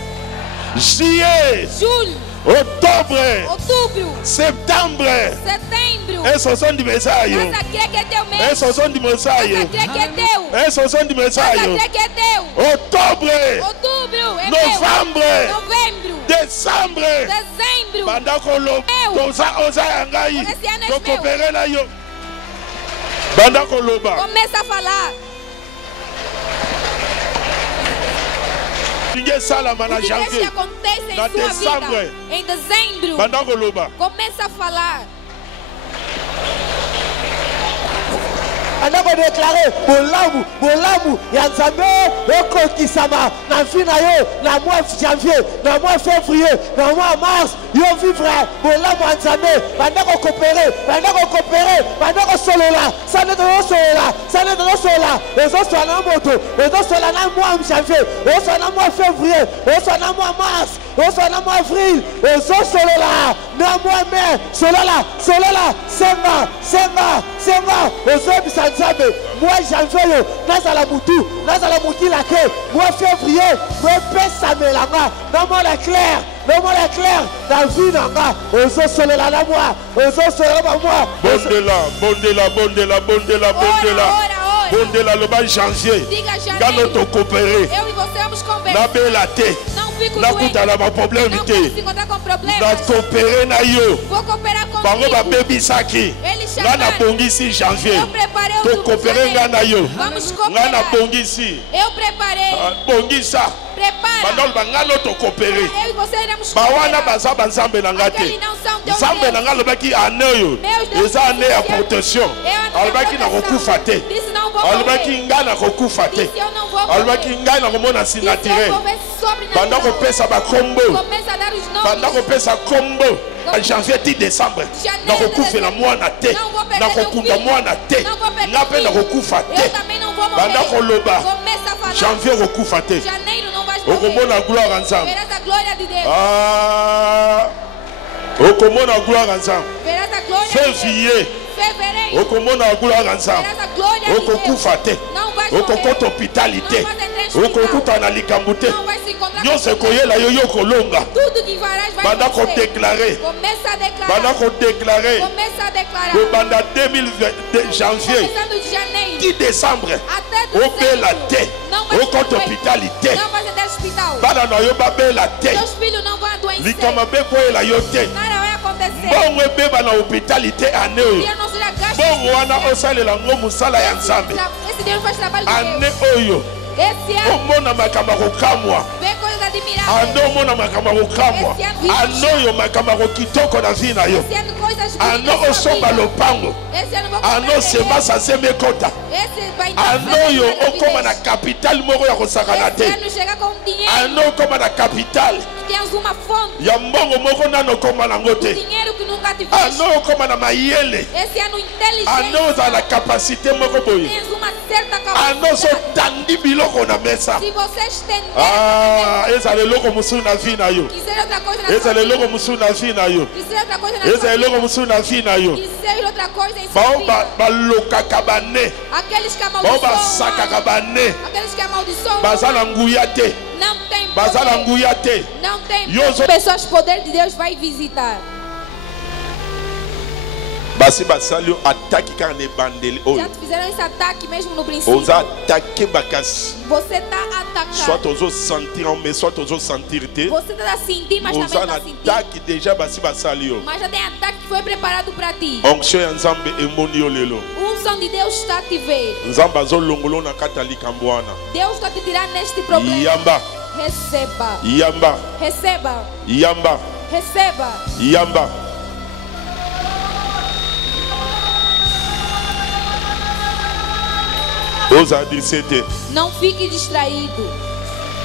juillet Julho. octobre Outubro. septembre Setembro. essa ozondimeza yo Nós acreditamos que é teu mês. essa ozondimeza Nós yo acreditamos que é teu. essa ozondimeza Nós yo acreditamos que é teu. octobre Outubro. É novembre meu. Novembro. décembre Dezembro. banda koloba Eu. oza ya ngai Esse ano é meu. tokopere na yo banda koloba Começa a falar. ninge salama na O que que janvier acontece em na sua décembre. vida? Em dezembro. banda koloba Começa a falar. andako déclaré bolamu ya nzambe ekokisama na fi na yo na mois janvier na mois février na mois mars yo vivre bolamu ya nzambe bandako kopere bandako solola sa ça n'est pas cela, ça n'est pas cela. Les autres sont en moto, les autres sont en mois janvier, les autres sont en mois février, les autres sont en mois mars, les autres sont en mois avril, les autres sont là, non mois mai, cela là, c'est ma, les autres sont jamais. Moi janvier, dans la moutou, la queue, moi février, moi pèse la main, non moi la claire. Non, moi, la claire, la vie n'a pas. Aux autres, c'est là, moi. Aux autres, c'est là, moi. Bondela. Bondela, le bas janvier. Quand nous coopérer. Na bela te. Na kuta la problème te. Na coopérer na yo. Bango ba baby saki. Là na bongisi janvier. To coopérer na yo. Là na bongisi. Eu preparei. Bongisa. Bandol bangalo to coopérer. Bawana baza banzambe na ngate. Nzambe na ngalo baki aneyo. Eza ane ya protection. Albaki na kokufa te. Albaki ngana kokufa te. Albaki ngana komona si naturel. Banda ko pesa ba kombo. Banda ko pesa kombo. Janvier ti décembre. Na kokufa na mwana te. Na kokunda mwana te. Na pe na kokufa te. Banda ko loba. Janvier kokufa te. Okomona gloire ensemble. Verás a glória de Deus. Okomona gloire ensemble. Verás a glória de Deus. Février. Fevereiro. Okomona gloire ensemble. Verás a glória de Deus. Okokufa te. Não vai morrer. Okokota hospitalité. Não vai entrar em Okokuta na likambo te. Não vai se encontrar Nyose com koyela yo yo kolonga. tudo que farás vai Banda ko acontecer. déclarer. Começa a declarar. Banda ko déclarer. Começa a declarar. Banda 2020 janvier. Começando de janeiro. Qui décembre. Até Obela dezembro. te. Não vai se Okota morrer. hospitalité. Não vai entrar no hospital. Bana na yo babela te. Seus filhos não vão adoecer. Likama be koyela yo te. Nada vai acontecer. Bongo ebeba na hospitalité aneo. Dia não seja gasto. Bongo wana osalela ngo musala ya nzambe. Esse Deus faz trabalho de Ane Deus. oyo. Esse ano Omona makamba kokamwa. vem coisas admiráveis. Ano omona makamba kokamwa. Ano yo makamba kokitoko na vie na yo. Esse ano coisas Ano bonitas na osomba sua vida. lopango. Esse ano vou Ano comprar sema terreno. saseme kota. Esse vai entrar Ano yo na okoma na gravidez. capital moko ya kosakana Esse te. ano chega com dinheiro. Ano okoma na capital. Tens uma fonte. Ya mbongo moko nano okoma nango te. Dinheiro que nunca tiveste. Ano okoma na mayele. Esse ano inteligente. Ano oza na capacité moko boye. Tens uma certa Ano so capacidade. tandi biloko na mesa. Se você estender, Eza leloko musu na vie na yo. quiser outra coisa na Eza sua vida. leloko musu na vie na yo. Quiser outra coisa na Eza sua leloko vida. musu na vie na yo. Quiser outra coisa em sua Bao vida. balokaka bane. Aqueles que Bao basakaka amaldiçoam. bane. Aqueles que amaldiçoam. Baza na nguya te. Não tem Baza na poder. nguya te. Não tem Yo zo- pessoas, poder de Deus vai visitar. Basi basali ataki kaka na ebandeli Já oyo. te fizeram esse ataque mesmo no princípio. Oza atake bakasi. Você está Soit atacado. ozo sentir mais soit ozo sentir te. Você está a sentir, mas também Oza na está a sentir. ataki déjà basi basali yo. Mas já tem ataque que foi preparado para ti. Onction ya nzambe emoni yo lelo. Unção de Deus está a te ver. Nzambe azolongolo na kati ya likambo wana. Deus está a te tirar neste problema. Yamba. Receba. Yamba. Receba. Yamba. Receba. Yamba. Oza adressete. Não fique distraído.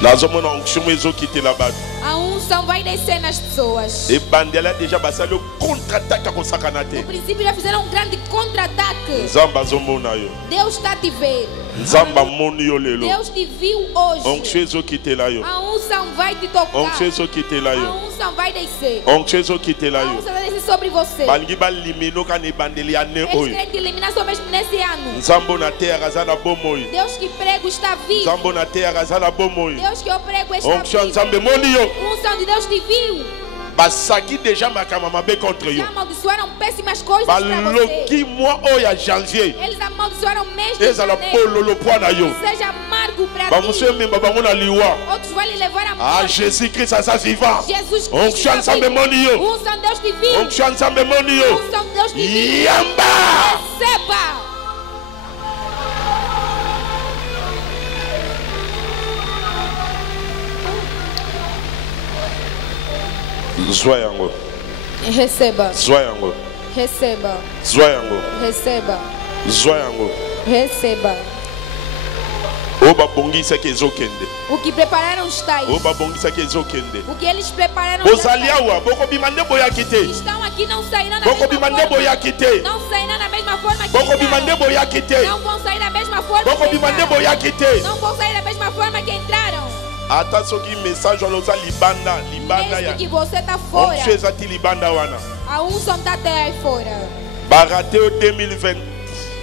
Nazomona onction ezokitela bato. A unção vai descer nas pessoas. Ebandela déjà basali yo contre-attaque akosakana te. No princípio já fizeram um grande contra-ataque. Nzambe azomona yo. Deus está a te ver. Nzambe amoni yo lelo. Deus te viu hoje. Onction ezokitela yo. A unção vai te tocar. Onction ezokitela A yo. unção vai descer. Onction ezokitela A yo. unção vai descer sobre você. balingi baliminoka na ebandeli ya ne Eles oyo. querem te eliminar só mesmo nesse ano. Nzambe na terre aza na bomoi. Deus que prego está vivo. Nzambe na terre aza na bomoi. Deus que eu prego está Onction vivo. nzambe moni yo. Unção de Deus te viu. basaki déjà makambo mabe contre Já yo. amaldiçoaram péssimas coisas para você. baloki mwa oyo ya janvier Eles amaldiçoaram o mês de ezala janeiro. pololo mpo na yo. Seja amargo para bamosu ti. ememba bango na liwa. Outros vão lhe levar a Ah, morte. Jésus Christ aza vivant. Jesus Onction Cristo está nzambe vivo. moni yo. Unção de Deus te viu. Onction nzambe moni yo. Unção de Deus te viu. Yamba. Receba. zwa yango Receba. zwa yango Receba. zwa yango Receba. zwa yango Receba. oyo babongisaki ezokende O que prepararam está aí. oyo babongisaki ezokende O que eles prepararam já bozali está aí. awa bokobima nde boyaki te Estão aqui, não sairão da mesma bokobima nde forma. boyaki te Não sairão da mesma forma que bokobima nde entraram. boya quitté. Não vão sair da mesma forma Donc que on demande entraram. boya quitté. Não vão sair da mesma forma que entraram. Attention qui message on osa libanda ya. Mesmo que você está On fora, fait ati libanda wana. a unção está até aí fora. Baraté au 2020.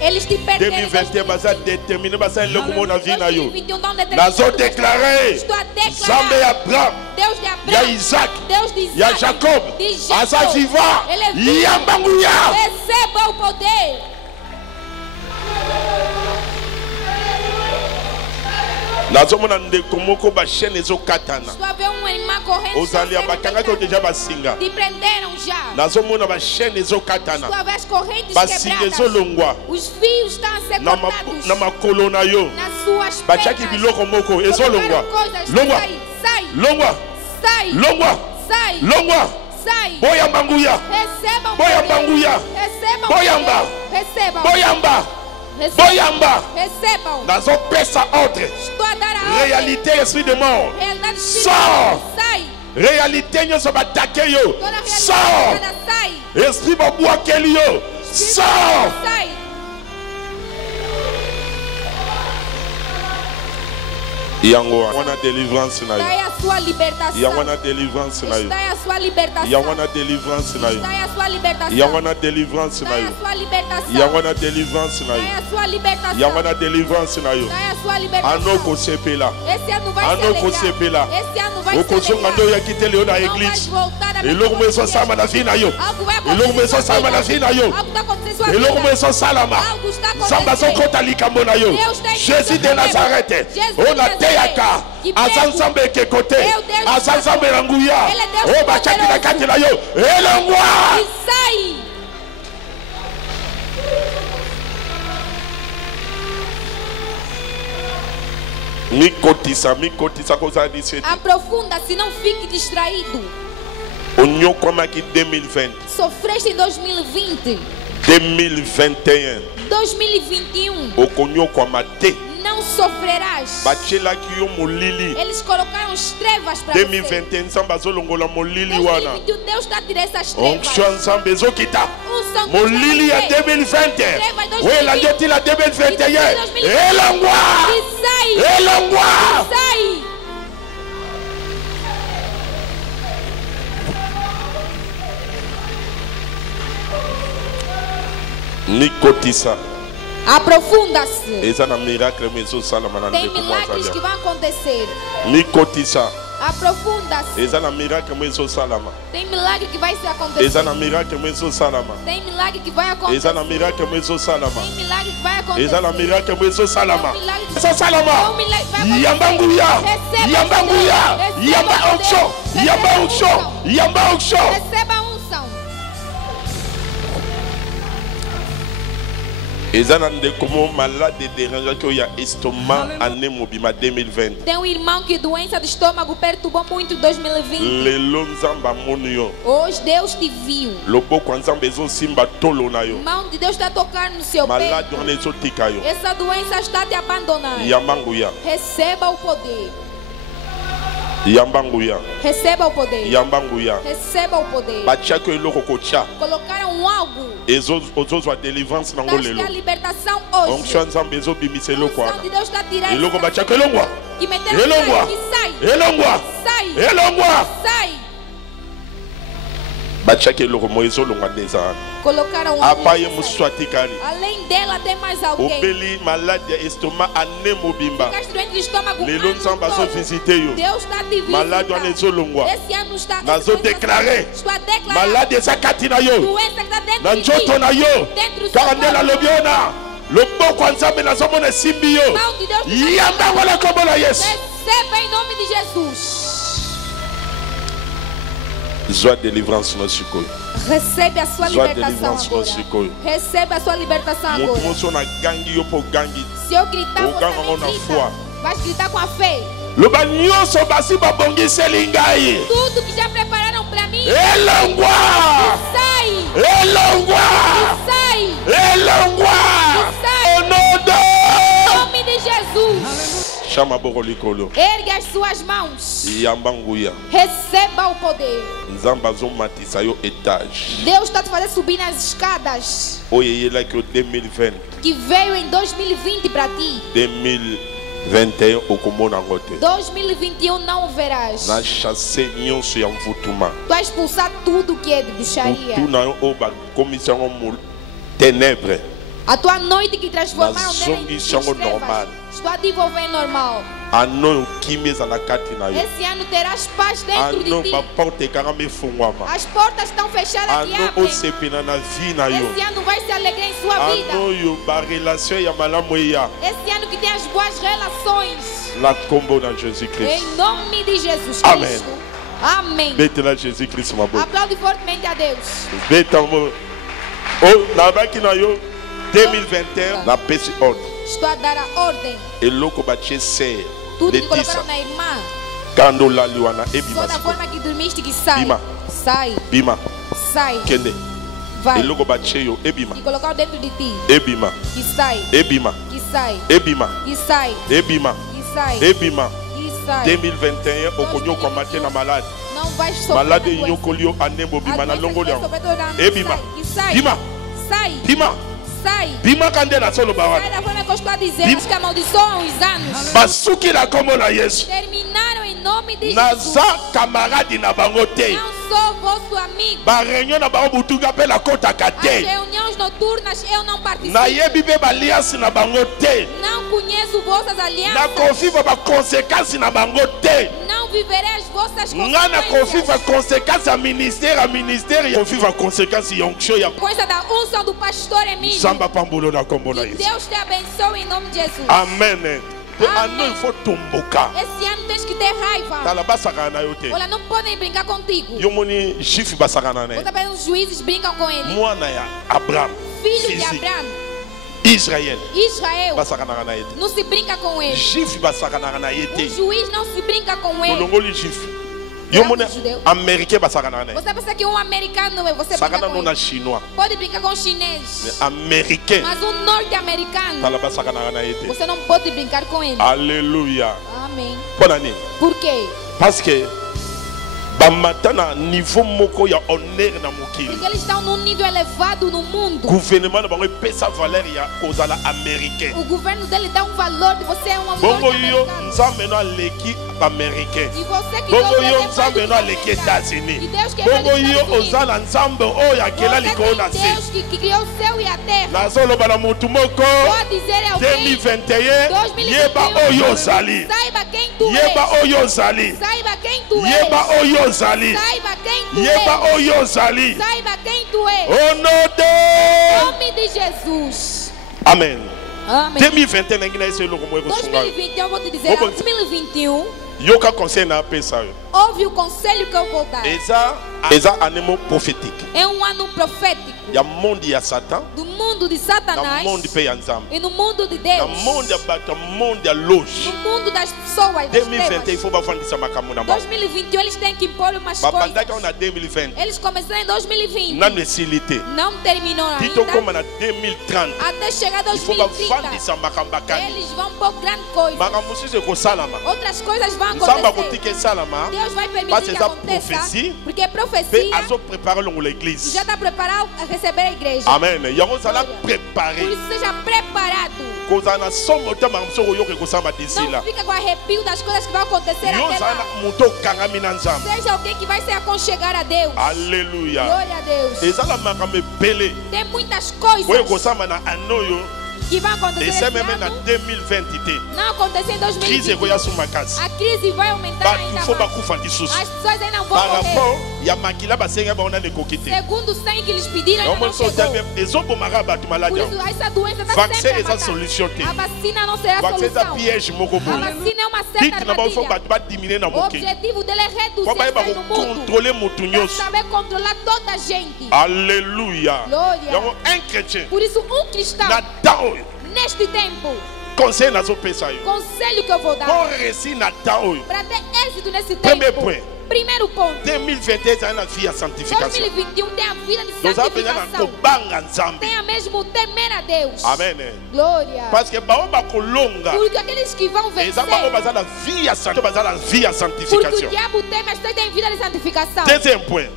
Eles te perderam. 2021 basa déterminé basa lokumo na vie na yo. 2021 não determinou. Nazo déclaré. Estou a Zambe declarar. Abraham. Deus de Ya Abraão. Isaac. Deus de Ya Isaac. Jacob. De Jacob. Asa viva. Ele é vivo. Ya banguya. Receba o poder. Nazomona ndeko moko ba chaîne ezo katana. Estou a ver uma irmã correndo. Ozali abakanga ko deja basinga. Te prenderam já. Nazomona ba chaîne ezo katana. Estou a ver as correntes Basinga ezo quebradas. longwa. Os fios estão a ser cortados Na makolo na yo. nas suas Bachaki pernas. biloko moko ezo longwa. Colocaram coisas. Longwa. Sai, sai, Longwa. sai, Longwa. sai, Longwa. sai. Boya banguya. Recebam o Boya poder. banguya. Recebam o Boyamba. poder. Recebam. Boyamba. Recebam. Boyamba. Recebam. Nazo pesa ordre. Estou a dar a ordem. Réalité esprit de mort. Realidade Sors. espiritual. Sai. Réalité nyoso batake yo. Toda a Sors. realidade sai. Esprit babouakeli yo. Sors. Sai. Yango wana délivrance na yo. Está aí a sua libertação. Ya wana délivrance na yo. Está aí a sua libertação. Ya wana délivrance na yo. Está aí a sua libertação. Ya wana délivrance Está na aí yo. a sua libertação. Ya wana délivrance na Está aí yo. a sua libertação. Ya wana délivrance na yo. Está aí a sua libertação. Anoko sepela. Esse ano vai Ano ser legal. kosepela. Esse ano vai ser Okozonga ndo legal. ya kitele yo na Não vais église. voltar a Eloko meso sama na vie na yo. Algo vai Eloko acontecer meso em sua sama na vida. vie na yo. Algo está acontecendo em sua Eloko vida. meso salama. Algo está Zamba acontecendo. zokota likambo na yo. Deus tem Jésus de que Nazareth. Jesus de Ona Nazareth. teyaka. Que Azan pego. zambe ke kote. Meu Deus Azan do zambe céu. ranguya. Ele é Deus O bachaki na poderoso. kati na yo. Elongwa. E sai. Mikotisa koza diseti. Aprofunda, se não fique distraído. Onyo komaki 2020. Sofreste em 2020. 2021. 2021. Okonyo komate. Não sofrerás. Bachelaki yo molili. Eles colocaram as trevas para você. 2021 nzambe azolongola molili wana. 2021 Deus está a tirar essas trevas. Onction nzambe ezokita. Unção Molili ya está a 2020. Treva 2020. Wela njoti la 2021. 2020. Elongwa. E sai. Elongwa. Sai. Nikotisa. Aprofunda-se. Eza na miracle mezo salama na Tem ndeko milagres mwazalia. que vão acontecer. Nikotisa. Aprofunda-se. Eza na miracle mezo salama. Tem milagre que vai se acontecer. Eza na miracle mezo salama. Tem milagre que vai acontecer. Eza na miracle mezo salama. Tem milagre que vai acontecer. Eza na miracle mezo salama. Tem milagre que Mezo salama. Um milagre vai acontecer. Yambanguya. Receba Yambanguya. o poder. Receba Yamba o poder. auction. Receba Yamba a auction. unção. Yamba auction. Receba a unção. Eza na ndeko mo malade dérange que ya estomac année mobima 2020. Tem um irmão que doença de estômago perturbou muito em 2020. Lelo nzamba moni yo. Hoje Deus te viu. Loboko nzambe ezo simba tolo na yo. Mão de Deus está tocando no seu Malade peito. wana ezotika yo. Essa doença está te abandonando. Yambanguya. Receba o poder. Yambanguya. Receba o poder. Yambanguya. Receba o poder. Batiako eloko kocha. Colocaram algo. Ozozwa délivrance nango Traz que a lelo. libertação hoje. Onction nzambe ezobimisa A eloko unção wana. de Deus está tirando Eloko batiako elongwa. que meteram Elongwa. que sai. Elongwa. Sai. Elongwa. Sai. Batiako eloko mo ezolongwa ndeza wana. Colocaram Apa ye algo. mosusu atikali. Além dela tem mais alguém. Obeli malade ya estomac année mobimba. Ficaste doente de estômago. Lelo ano nzambe todo. azovisite yo. Deus está te visitando. Malade wana ezolongwa. Esse ano está. Nazo essa doença déclarer. Estou a declarar. Malade eza kati na yo. Doença que está dentro Na de nzoto ti. na yo. Dentro do seu Kaka nde corpo. nalobi ona. Loboko ya nzambe nazomona esimbi yo. Mão de Deus te está Yamba wana kombo na Yesu. Receba em nome de Jesus. Zwa délivrance no sikoyo. Recebe a sua Sua libertação deliverance agora. no Chico. Recebe a sua libertação Moto agora. moso na gangi yo po gangi. Se eu gritar, O você gango não na grita. foi. Vai gritar com a fé. Loba nyonso basi babongiseli ngai. Tudo que já prepararam para mim. Elongwa. Sai. Elongwa. Sai. Elongwa. Sai. Onodo. Em nome de Jesus. Ergue as suas mãos. Receba o poder. Deus está te fazendo subir nas escadas. Que veio em 2020 para ti. 2021 não verás. Tu vai expulsar tudo que é de bruxaria. A tua noite que transformaram nela em trevas. Estou a devolver em normal. Esse ano terás paz dentro de ti. As portas estão fechadas e abrem. Esse ano vai se alegrar em sua vida. Esse ano que tem as boas relações. Em nome de Jesus Cristo. Amém. Aplaude fortemente a Deus. 2021 na pesi ordem. Estou a dar a ordem. Tudo que colocaram na irmã. Toda forma que dormiste que sai. Sai. Sai. Vai. E colocar dentro de ti. Que sai. Que sai. Que sai. Que sai. 2021 okonyo combattre na malade. Não vai sofrer. Malade nyokolio anembo bima na longolio. Ebima. Bima. Sai. Bima. Sai. Bima kande na solo bawa. Sai da forma que eu estou a dizer, que amaldiçoam os anos. Basuki la como na Yesu. Terminaram em nome de Jesus. Naza camarade na bangote. Não sou vosso amigo. Ba reunião na bango butuga pela kota As kate. reuniões noturnas eu não participo. Na yebi be balias na bangote. Não conheço vossas alianças. Na confiva ba consequência na bangote. Não viverei as vossas Nga na confiva consequências. consequência ministério confiva consequência onction ya. Coisa da unção do pastor é minha. Samba pambulo na kombola Que Yesu. Deus te abençoe em nome de Jesus. Amen. Amém. Il faut tomboka. Esse ano tens que ter raiva. Tala basaka na yote. Olha, não podem brincar contigo. Yomoni juif basaka na ne. Outra vez os juízes brincam com ele. Mwana ya Abraham. Filho de Abraão. Israël. Israel. Basaka na na yete. Não se brinca com ele. Juif basaka na na O yete. juiz não se brinca com ele. Kolongoli juif. Yomoni américain basaka na ne. Você pensa que um americano você brinca Sakana com no na ele. chinois. Pode brincar com chinês. Américain. Mas um norte-americano, Tala basaka na na yete. você não pode brincar com ele. Alléluia. Amém. Bonani. Por quê? Parce que bamatana niveau moko ya honneur na mokili. Porque eles estão num nível elevado no mundo. Gouvernement na bango pesa valeur ya kozala américain. O governo dele dá um valor de você é um Bongo yo norte-americano. nzambe no aleki américain. E você que Bongo Deus yo elevado nzambe de no aleki americano. États-Unis. E Deus que Bongo elevado yo de Estados ozala Unidos. nzambe oyo akela likolo na Você se. tem Deus que criou o céu e a terra. Nazoloba na mutu moko Pode dizer alguém 2021 yeba oyo ozali. saiba quem tu Yeba és. oyo ozali. Saiba quem tu Yeba és. oyo ozali. Saiba quem tu Yeba és. oyo ozali. Saiba quem tu és. Au nom de Em nome de Jesus. Amen. Amém. 2021 ngina ese loko moyo kusunga. 2021, eu vou te dizer, 2021, Yoka conseil na pesa yo. ouve o conselho que eu vou dar. Eza anemo prophétique. É um ano profético Ya monde ya Satan, do mundo de na Satanás monde pe ya Nzambe. e no mundo de Na Deus. monde ya bato, monde ya loge. No mundo das pessoas, das 2021 il trevas. faut bafandisa makambo na bango. 2021 eles têm que impor umas Babandaki coisas. na 2020. Eles começaram em 2020. Nanu esilite. Não terminou Tito ainda. koma na 2030. Até chegar Il faut 2030. bafandisa makambo akani. Eles vão pôr grande coisa. Makambo mosusu ekosalama. Outras coisas vão Nzambe acontecer. akotiki esalama. Deus vai Parce permitir que eza aconteça. prophétie. Porque é Pe profecia. azoprépare longo E l'église. já está preparado a receber a igreja. Amen. Yango zala Por préparé. isso seja preparado. Kozala na somo te makambo soko oyoka ekosala d'ici Não là. fica com arrepio das coisas que vão acontecer Yo até zala lá. moto okangami na Nzambe. Seja alguém que vai se aconchegar a Deus. Alléluia. Glória a Deus. Ezala makambo ebele Tem muitas coisas oyo ekosala na anoyo que vão acontecer esse esememe na ano. 2020 te. Não acontecer em Crise 2020. ekoya so makasi. A crise vai aumentar Bato ainda fo mais. bakufa lisusu. As pessoas ainda vão Par morrer. rapport ya makila basenga baona ekoki te. Segundo o sangue que eles pediram, ainda Yango não so chegou. tabe ezobomaka bato malade Por yango. isso, essa doença está Vaccin sempre a eza matar. solution te. A vacina não será a Vaccin eza solução. piège moko A boye. vacina é uma Bit certa na bao fo armadilha. bato badimine na O mokili. objetivo dele é reduzir Po bayeba isso aí no mundo. kocontrole motu Para nyonso. saber controlar toda a gente. Alléluia. Glória. Yango un chrétien Por isso, um cristão, na temps oyo neste tempo, conseil nazopesa yo. conselho que eu vou dar, Bon récit na temps oyo. para ter êxito nesse Premier tempo. point. Primeiro ponto. 2021 é a vida de santificação. 2021 tem a vida de santificação. Tem a mesmo temer a Deus. Amém. Glória. Porque porque aqueles que vão vencer. Porque o diabo tem, mas tem vida de santificação. Deuxième point.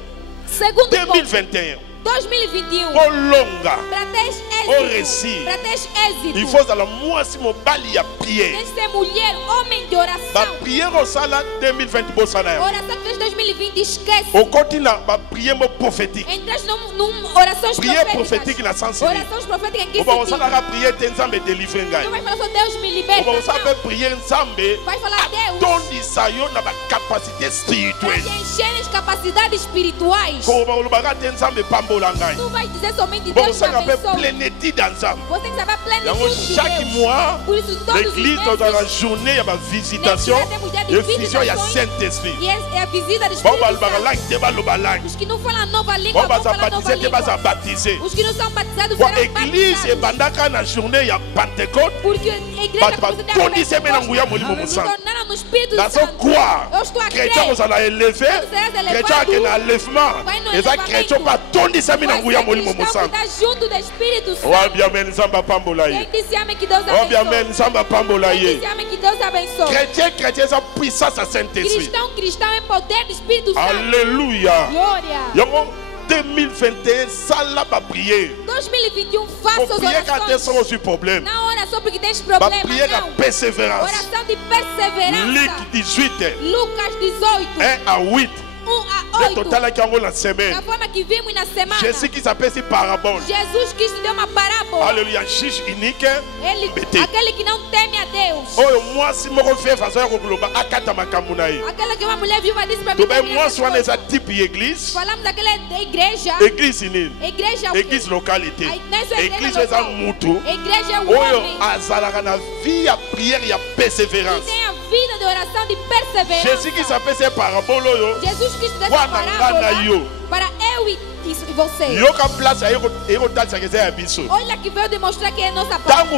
Segundo 2021. ponto. 2021. Para ter êxito. Il faut que moi si mon bali a prié. Tem que ser mulher, homem de oração. Ba prière au sala 2020 bo sala. Oração que fez 2020 esquece. Au continent ba prière prophétique. Entras num orações prière prophétique na sens. Orações proféticas em que sentido? On sala prière tem Nzambe délivrer ngai. Não vai falar só Deus me liberta. On sala prière Nzambe. Vai falar Deus. Tondi sayo na ba capacité spirituelle. Encher as capacidades espirituais. Ko ba lubaga tem Nzambe pambola ngai. Não vai dizer somente Deus me abençoe. Plénitude dans Nzambe. Você tem que saber plenitude de Deus. Chaque mois, l'église dans la journée, il y a ma visitation, et fusion, il y a Saint-Esprit. E a visita do Espírito Santo. Os que não falam nova língua vão falar nova língua. Os que não são batizados serão batizados. L'église bandaka na journée, il y a Pentecôte. Porque a igreja tornaram no Espírito Santo. Eu estou a crer. Chrétien, on a élevé. Chrétien qui a l'élèvement. Et ça, chrétien, pas tondi semi na nguya molimo musantu. Junto do Espírito Santo. Chrétien, c'est puissance à Saint-Esprit. Cristão é poder do Espírito Santo. Alléluia. Glória. 2021, ça l'a pas prié. 2021, faça as orações. Na oração porque tens problema. Não. Persévérance. Oração de perseverança. Luc 18. Lucas 18. 1 à 8. 1 a 8. Total aqui na semana. Da forma que vimos na semana. Jesus qui s'appelle si parabole. Jesus Cristo deu uma parábola. Alléluia. Juge unique. Aquele que não teme a Deus. Oh, moi si mo refais façon ko globa akata makambu na yi. Aquela que uma mulher viva disse para mim. Tu bem moi soit nessa type église. Falamos daquela igreja. Église nini. Igreja. Église localité. Église eza mutu. Igreja é o homem. Azalaka na vie à prière et à persévérance. Tem a vida de oração de perseverança. Jesus qui s'appelle si parabole yo. Jesus Cristo deu essa parábola para eu e você. Olha que veio demonstrar que é nossa parte.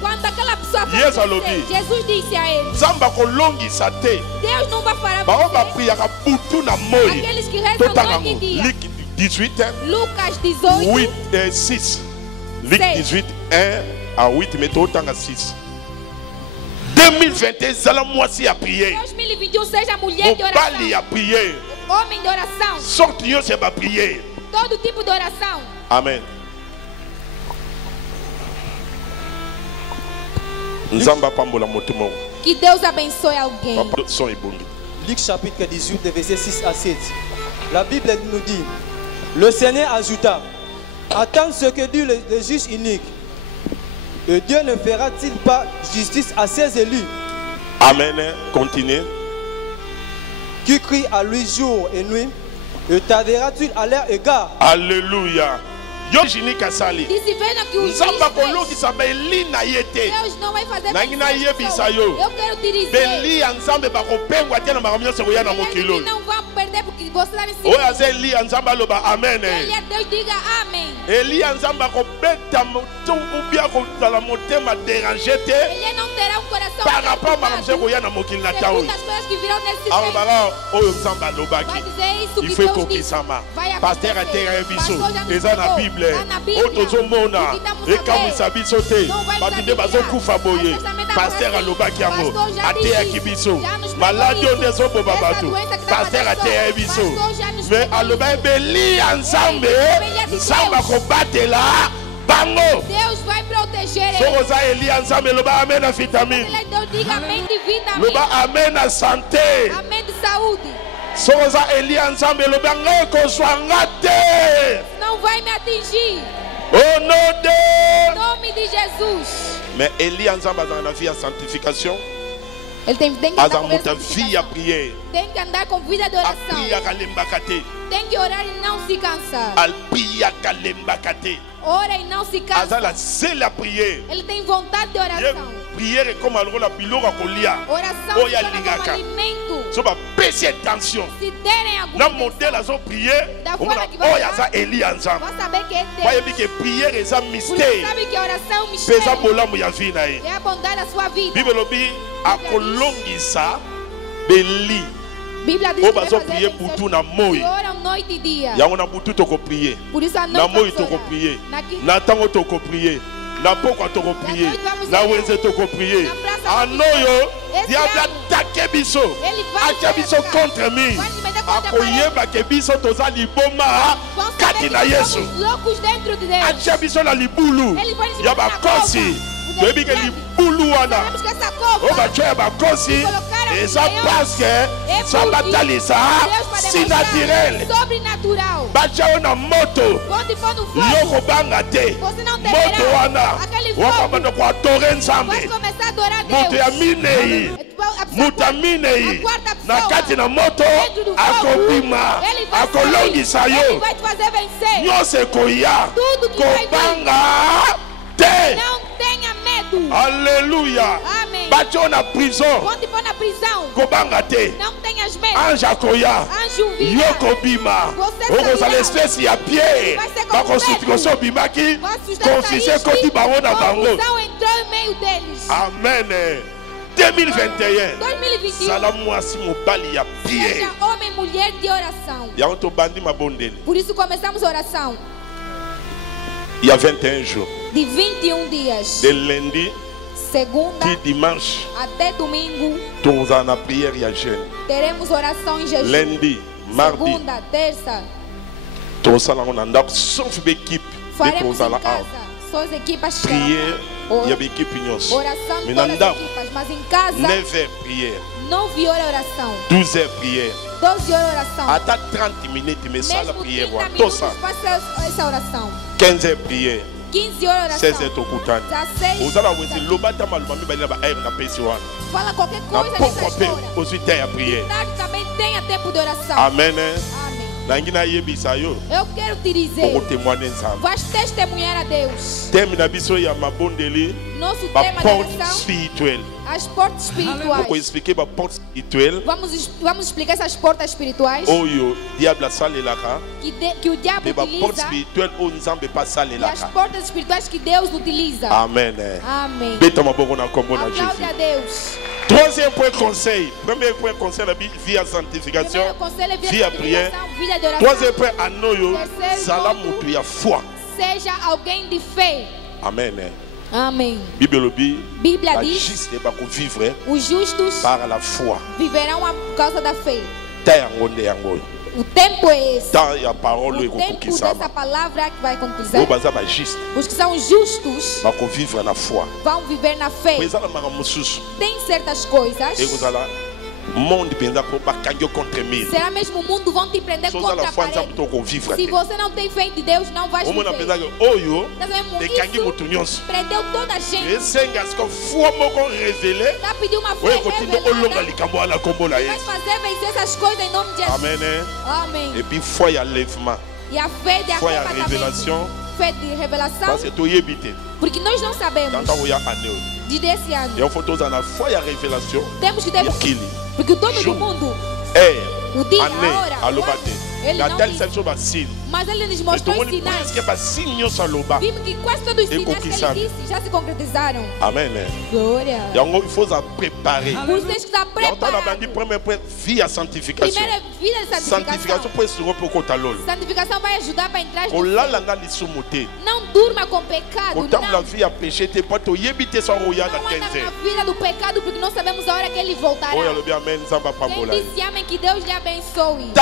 Quando aquela pessoa falou, Jesus disse a ele: Deus não vai parar você. Aqueles que rezam noite e dia. Lucas 18, 8, 6. Luc 18, 1 à 8, mais tout à 6. 2021, c'est la moitié à prier. 2021 seja mulher de oração. À prier. Homem de oração. Sorte-nous, c'est pas prier. Todo tipo de oração. Amen. Que Deus abençoe alguém. Luc chapitre 18, versets 6 à 7. La Bible nous dit: le Seigneur ajouta: attends ce que dit le juge unique. Et Dieu ne fera-t-il pas justice à ses élus? Amen. Continuez. Qui crie à lui jour et nuit, et tarderas-tu à leur égard? Alléluia. Yo jinika sali. Nzamba kolongisa beli na yete. Nangi na yebisa yo. Beli ya Nzambe bakopengwa te na makambo nyonso koya na mokili. Oyo aza Eli ya Nzambe aloba amen. Eli ya Nzambe akobeta ubia kozala motema déranger te par rapport à makambo nyonso koya na mokili na taoyi. Alobaka oyo Nzambe alobaki. Il faut kokisama. Pasteur atera biso. Eza na Bible. Otozomona ekamwisa biso te bato nde bazokufa boye. Paster alobaki yango ateyaki biso maladi oyo nde ezoboma bato. Paster ateyaki biso me aloba ebeli ya Nzambe Nzambe akobatela bango. Soko oza Eli ya Nzambe loba amen na vitamine. Loba amen na santé. Soko oza Eli ya Nzambe loba ngai kozwa nga te. Não vai me atingir. Au nom nome de Jesus. Mais Eli en Nzambe dans la vie à sanctification. Ele tem que andar com vida de oração. Tem que orar e não se cansar. Ora e não se cansa. Ele tem vontade de oração. Prière est comme alors la biloko kolia. Oração é alimento. So ba prêter attention. Na modèle azo prier. Oh ya za Eli Nzambe. Voyez bien que prière est un mystère. Sabe que oração é um mistério. Pesa bolamu ya vie na ye. É a bondade da sua vida. Bible lobi akolongisa beli Bíblia diz que vai fazer noite e dia. Por isso a noite toko prier. Na tango toko prier. Na poko toko prier. Na weze toko prier. Anoyo, diable attaque biso. Attaque biso contre mi. Akoyeba ke biso toza liboma kati na Yesu. Attaque biso na libulu. Ya ba kosi. Toyebi ke libulu wana. Oba choya ba kosi. Eza parce que ça batalisa si naturel. Bacha na moto. Yoko banga te. Moto wana. Wakamando kwa tore nzambe. Moto ya minei. Mutamine na kati na moto akobima akolongisa yo nyose koya kobanga te. Alléluia. Bacho na prison kobanga te. Ange akoya yoko bima okoza l'espèce ya pied bakonstitution bimaki confisé koti bango na bango. Amen. 2021 Salamwasi mobali ya pied. Homem e mulher de oração. Por isso começamos a oração. Il y a 21 jours. De 21 dias. De lundi, segunda, de dimanche, até domingo. Todos na prière e jeûne. Teremos oração em jejum. Lundi, mardi, segunda, terça. Todos lá on anda sauf équipe. Faremos em casa. Só as equipas prière. Il y a une équipe oração de todas as equipas, mas em casa 9h prière. 9 horas oração. 12h prière. 12 horas oração. Até 30 minutes mais ça la prière. Tout ça. Essa oração. 15h prière. 15 horas oração. 16h tokutani. Ozala wese lobata malumami bali ba air na pesi wana. Fala qualquer coisa nessa hora. Aussi a prière. Também tenha tempo de oração. Amen. Eu quero te dizer, vais testemunhar a Deus. Nosso tema de oração, as portas espirituais. Vamos explicar essas portas espirituais que o diabo utiliza e as portas espirituais que Deus utiliza. Amém. Amém. Aplaude a Deus. Troisième point conseil. Premier point conseil, la vie à sanctification, vie à prière. Troisième point, anoyo, salamutu ya foi. Seja alguém de fé. Amen. Amém. Bíblia diz: vivre os justos par la foi. Viverão por causa da fé. O tempo é esse. O tempo dessa palavra que vai concretizar. Os que são justos vão viver na fé. Tem certas coisas. Será mesmo o mundo vão te prender contra a parede. Se você não tem fé de Deus, não vai viver. Isso prendeu toda a gente. Está pedindo uma fé revelada. Vai fazer vencer essas coisas em nome de Jesus. Amém. E a fé de arrebatamento. Fé de revelação. Porque nós não sabemos. Desse ano. Temos que ter. Porque o dono do mundo, o dia, a hora, ele não disse. Mas ele nos mostrou os sinais. Vimos que quase todos os sinais que ele disse já se concretizaram. Amém. Glória. Il faut se préparer. Por isso tem que estar preparado. Primeiro vie à sanctification. Primeiro vida de santificação. Santificação vai ajudar para entrar no céu. Não durma com pecado. Não anda na vida do pecado porque não sabemos a hora que ele voltará. Quem disse amém, que Deus lhe abençoe.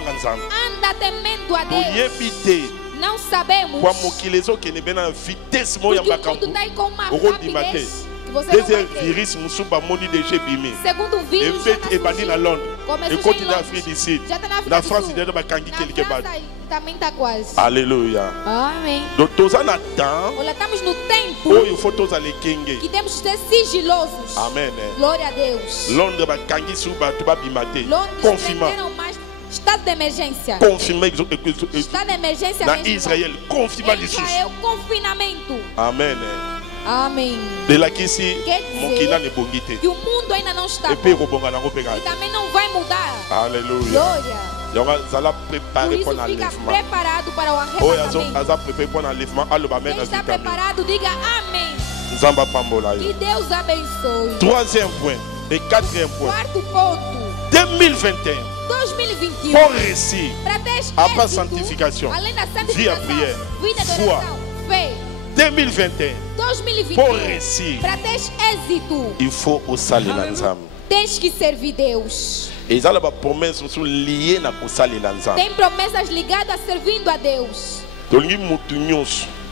Anda temendo a Deus. Não sabemos. Porque o mundo está com uma rapidez. Segundo o vírus, na França também está quase. Aleluia. Amém. Estamos no tempo que temos que ser sigilosos. Amém. Glória a Deus. Londres prenderam mais. Estado de emergência. Estado de emergência na Israel. Israel, confinamento. Amém. Amém. Quer dizer que o mundo ainda não está bom. E também não vai mudar. Aleluia. Glória. Por isso fica preparado para o arrebatamento. Quem está preparado, diga amém. Que Deus abençoe. Troisième point. Et quatrième point. Quarto ponto. 2021. 2021. Pour réussir. À part sanctification. Vie à prière. Foi. 2021. Pour réussir. Il faut au salut l'ensemble. Tens que servir Deus. Et ça, la promesse sont liées na kusali l'ensemble. Tem promessas ligadas a servindo a Deus.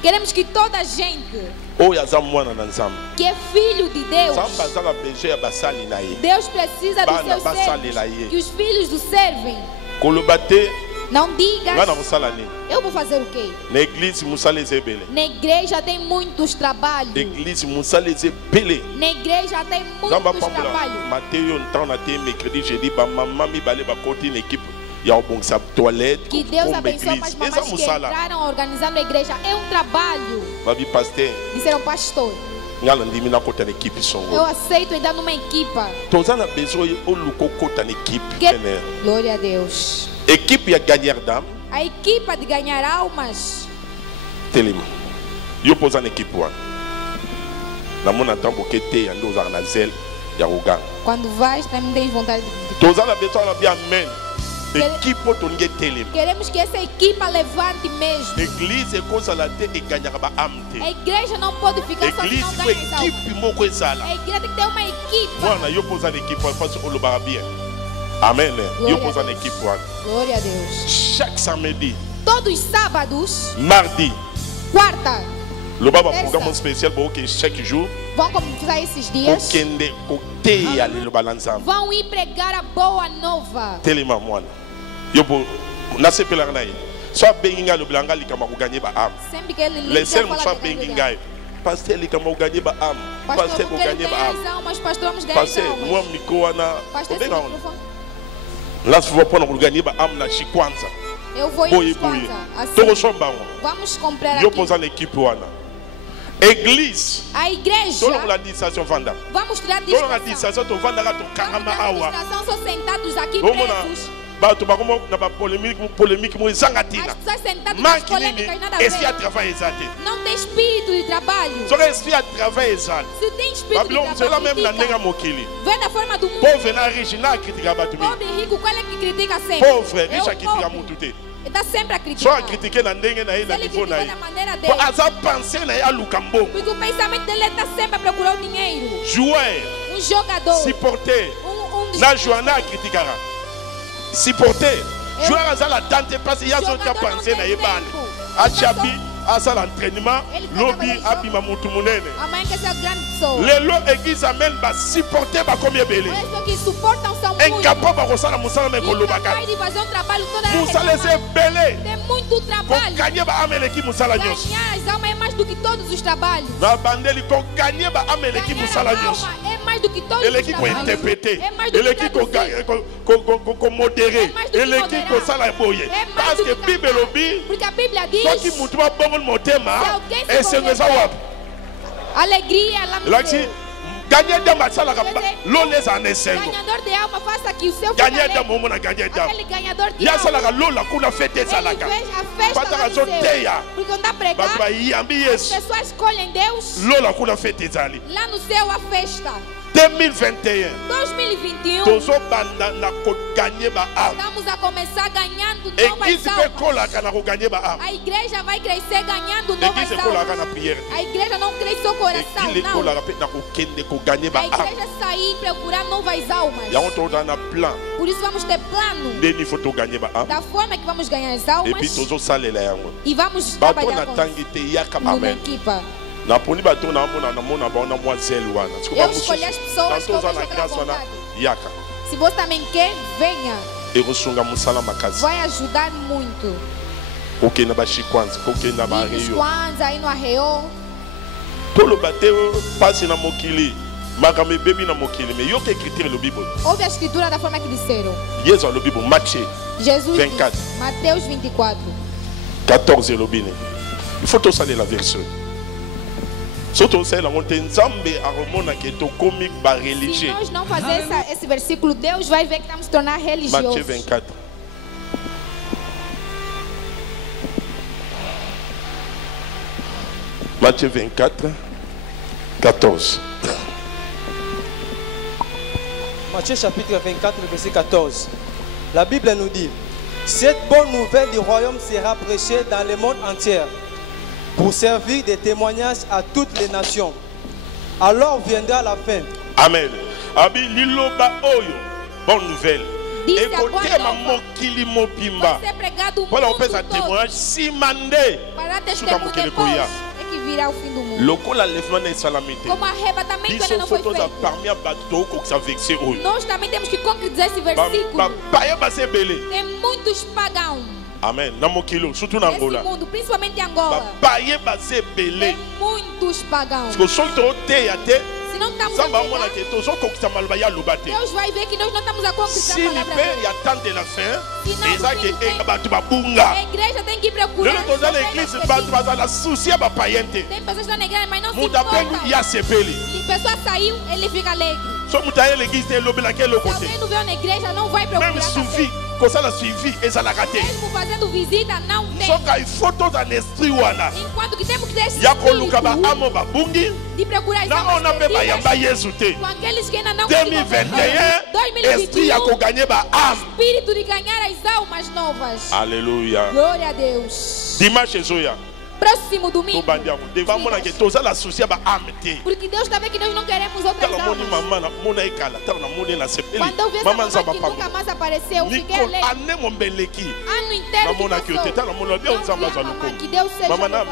Queremos que toda a gente que é filho de Deus, Deus precisa dos seus servos, que os filhos do servem. Não digas, eu vou fazer o quê? Na igreja tem muitos trabalhos. Na igreja tem muitos trabalhos. Que Deus abençoe as mamães que entraram organizando a igreja. É um trabalho. Disseram, pastor, eu aceito entrar numa equipa. Glória a Deus. Equipe a ganhar d'âme. A equipa de ganhar almas. Telema. Eu pose uma equipe lá. Na mão então porque tem ando usar na zel ya ruga. Quando vais também tens vontade de. Todos na beto na bia amen. Equipe to ninguém telema. Queremos que essa equipa levante mesmo. Église é coisa lá tem e ganhar ba amte. A igreja não pode ficar só não ganhar equipe mo coisa lá. A igreja tem que ter uma equipe. Mano, eu pose uma equipe, eu faço o lugar bien. Amen. Eu pose uma equipe lá. Glória a Deus. Chaque samedi. Todos os sábados. Mardi. Quarta. Le baba programme spécial pour que chaque jour. Vão começar esses dias. Vão ir pregar a boa nova. Telema moi. Eu vou nascer pela naí. Só benga le blanga li kama gagner ba am. Sempre que ele les seuls só benga. Pasteur li kama gagner ba am. Pasteur ko gagner ba am. Pasteur moi miko na. Lá se vou pôr no gagner ba am na Chikwanza. Eu vou ir Vamos comprar aqui. Eu pôs a equipe wana. Église. A igreja. Toda a administração vanda. Vamos tirar toda a administração to vanda gato kangama awa. Administração são sentados aqui presos. Bato bagomo na ba polémique mo zangatina. Manque nini? Esprit à travail exaté. Não tem espírito de trabalho. Só esprit à travail exaté. Se tem espírito de trabalho. C'est la même na nenga mokili. Vem da forma do mundo. Pauvre na riche na critica batu. Pobre rico, qual é que critica sempre? Pauvre riche critica muito te. Está sempre a criticar. Só a critiquer na nenga na ele nível na maneira dele. Asa penser na ya lukambo. Porque o pensamento dele está sempre a procurar o dinheiro. Joueur. Jogador. Supporter. Na joana criticara. Supporter. Joueur asa la tante parce qu'il y a son qui a pensé na yebane. A chabi asa l'entraînement lobby abima mutu munene. Amanhã que essa grande pessoa. Lelo église amène ba supporter ba combien belé. Que suportam são muito. Incapable ba kosala musala me kolobaka. Vai fazer trabalho toda a musala c'est belé. Tem muito trabalho. Gagner ba amele ki musala nyos. Ganhar as almas é mais do que todos os trabalhos. Na bandeli ko gagner ba amele ki musala nyos. É mais do que todos os trabalhos. Ele qui interpréter. É mais do que ele qui modérer. Ele qui ko sala boye. Parce que Bible obi. Porque a Bíblia diz. Só que muito ba bongo motema. Et c'est ça wap. Alegria, lamento. Ganhar d'âme à sala l'olé en essengo. Ganhador de alma faça que o seu ganhar d'âme au monde ganhar d'âme. Aquele ganhador de alma. Ya sala lola kuna fête salaka. A festa da zoteia. Porque quando prega. As pessoas escolhem Deus. Lola kuna fête zali. Lá no céu a festa. 2021. 2021. Estamos a começar ganhando novas almas. A igreja vai crescer ganhando novas almas. A igreja não cresce só coração, não. A igreja sair procurar novas almas. Por isso vamos ter plano da forma que vamos ganhar as almas. E vamos trabalhar com uma equipa. Na poni bato na mona na moiselle wana. Eu escolhi as pessoas que eu yaka. Se você também quer, venha. Vai ajudar muito. Ok na Chikwanza, ok na Barrio. Kwanza aí no Arreio. Todo bateu passe na mokili. Makame bebi na mokili, mais yo que écrire le Bible. Ouve a escritura da forma que disseram. Yesu le Bible Matthieu. Jesus 24. Mateus 24. 14 le Bible. Il faut tous aller la version. Surtout c'est la montée nzambe aromona que to comique ba religieux. Se nós não fazer esse versículo, Deus vai ver que estamos se tornar religiosos. Matthieu 24. Matthieu 24, 14. Matthieu chapitre 24, le verset 14. La Bible nous dit, cette bonne nouvelle du royaume sera prêchée dans le monde entier pour servir de témoignage à toutes les nations. Alors viendra la fin. Amen. Abi liloba oyo, bonne nouvelle. Écoutez ma mokili mobimba. Voilà, on peut sa témoignage si mandé. Lokola lèvement et salamité. Biso photos a parmi bateau que ça vexé eux. Nós também temos que concretizar esse versículo. Tem muitos pagãos. Amen. Namokilo, surtout na Angola. Mundo, principalmente em Angola. Tem muitos pagãos. Se Se não estamos a Deus vai ver que nós não estamos a concretizar a palavra dele. A igreja tem que procurar. Tem pessoas que estão na igreja, mas não se importam. Se a pessoa saiu, ele fica alegre. Se alguém não veio na igreja, não vai procurar. Mesmo fazendo visita, não tem. Enquanto que temos que ter esse espírito de procurar com aqueles que ainda não 2021, espírito de ganhar as almas novas. Aleluia. Glória a Deus. Dimanche próximo domingo. Porque Deus sabe que nós não queremos outras almas. Quando eu vi essa mamãe que nunca mais apareceu, fiquei alegre. Ano inteiro que passou. Que Deus seja louvado.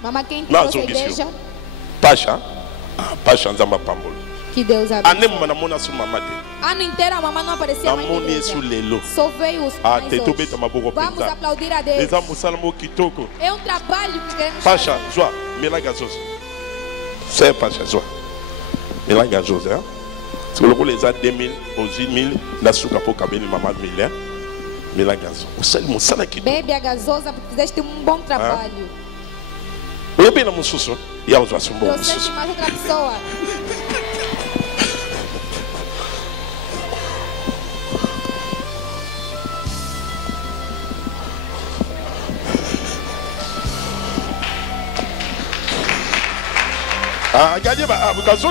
Mamãe, quem trouxe a igreja? Pacha. Pacha nzamba pambolo. Que Deus abençoe. Ano inteiro a mamãe não apareceu. Só veio os pais. Vamos aplaudir a Deus. É um trabalho que queremos Pacha, joie, mélange gazoso. C'est Pacha, joie. Mélange gazoso, hein? Si vous voulez les 2000 aux 8000, la souka pour cabine maman 1000, hein? Mélange gazoso. Bebe a gasosa porque fizeste bom trabalho. Eu bem na mussusso. E a usar bom mussusso. Mais outra pessoa. Regardez,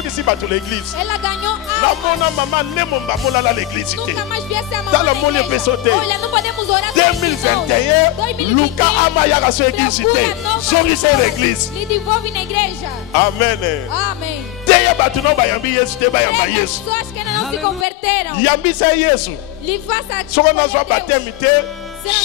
ici pour l'église. Elle a gagné. La maman ne m'a pas l'église. Nunca mais vi essa Dans le monde pessoté. Olha, não podemos orar 2021, Luca Amaya a sua église. Sorris l'église. Lhe devolve na igreja. Amen. Amém. Teia batuno bayambi Yesu te bayamba Yesu. Pessoas que ainda não se converteram. Yambi se Yesu. Lhe faça. Só na sua baptême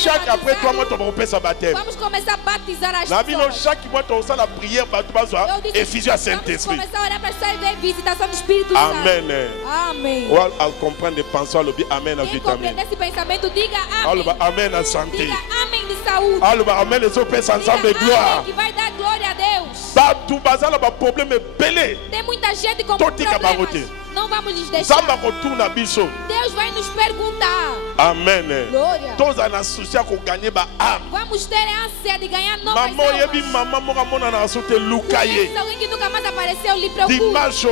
chaque après 3 mois, tu vas faire sa baptême. Vamos começar a batizar as pessoas. Chaque mois, tu vas la prière, tu vas effuser à Saint-Esprit. Vamos começar a orar para receber visitação do Espírito Santo. Amen. Amém. Ou à comprendre et penser le bien, amen à vitamine. Quem esse pensamento, diga amém. Amen à santé. Diga amém de saúde. Amen les autres personnes ensemble de gloire. Que vai dar glória a Deus. Tu vas avoir un problème belé. Tem muita gente com problemas. Não vamos lhes deixar. Deus vai nos perguntar. Amen. Glória. Todos na associação com ganhar ba âme. Vamos ter ânsia de ganhar novas almas. Maman na sorte Lucaie. Alguém que nunca mais apareceu, lhe procura. Dimanche,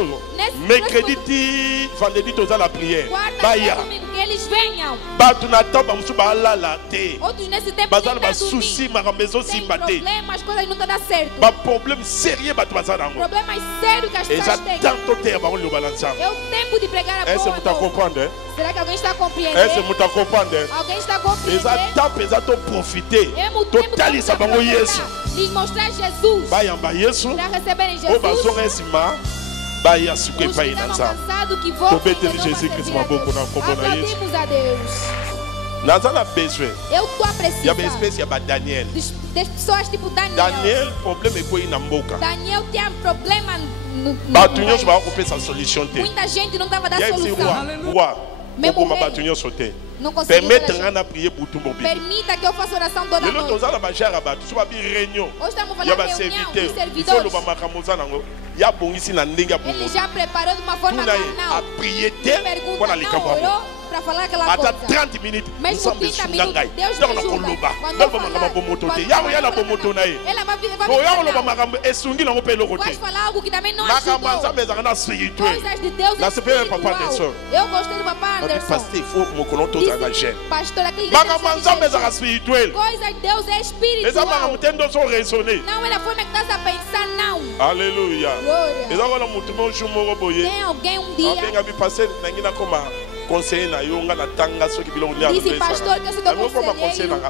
mercredi, vendredi, todos la prière. Quarta-feira, domingo, que eles venham. Batu na tamba musuba la te. Outros nesse tempo bazana ba souci ma maison si baté. Problemas, coisas não dá certo. Ba problème sérieux batu bazana ngo. Problemas sérios que as pessoas têm. Tanto tempo ba lo balançar. É o tempo de pregar a boa nova. Est-ce que vous comprenez? Será que alguém está compreendendo? Est-ce que vous comprenez? Alguém está compreendendo? Exato, profiter. Totalisa bango Yesu. Lhes mostrar Jesus. Ba yamba Yesu. Para receberem Jesus. O bazonga esima. Ba ya suke pa inanza. Tobeteli Jesus Cristo maboko na kombo na Yesu. Aplaudimos a Deus. Nazana besoin. Eu tô precisando. Il y a une espèce ya ba Daniel. Des pessoas tipo Daniel. Daniel problème é coi na mboka. Daniel tinha problema no batunyo va couper sa solution te. Muita gente não dava da solução. Mesmo ma batunyo sote. Não conseguia. Permita que eu faça oração toda noite. Hoje estamos falando de reunião dos servidores. Ele já preparou de uma forma carnal. Pergunta não orou para falar aquela coisa. 30 minutes. Mesmo 30 minutos. Deus me ajuda. Quando eu vai falar algo que também não ajudou. Coisas de Deus espiritual. Eu gostei do Papa Anderson. Pastor, aquele coisa de Deus é espiritual. Não é da forma que estás a pensar, não. Alléluia. Tem alguém dia. Disse, pastor, que eu sou teu conselheiro.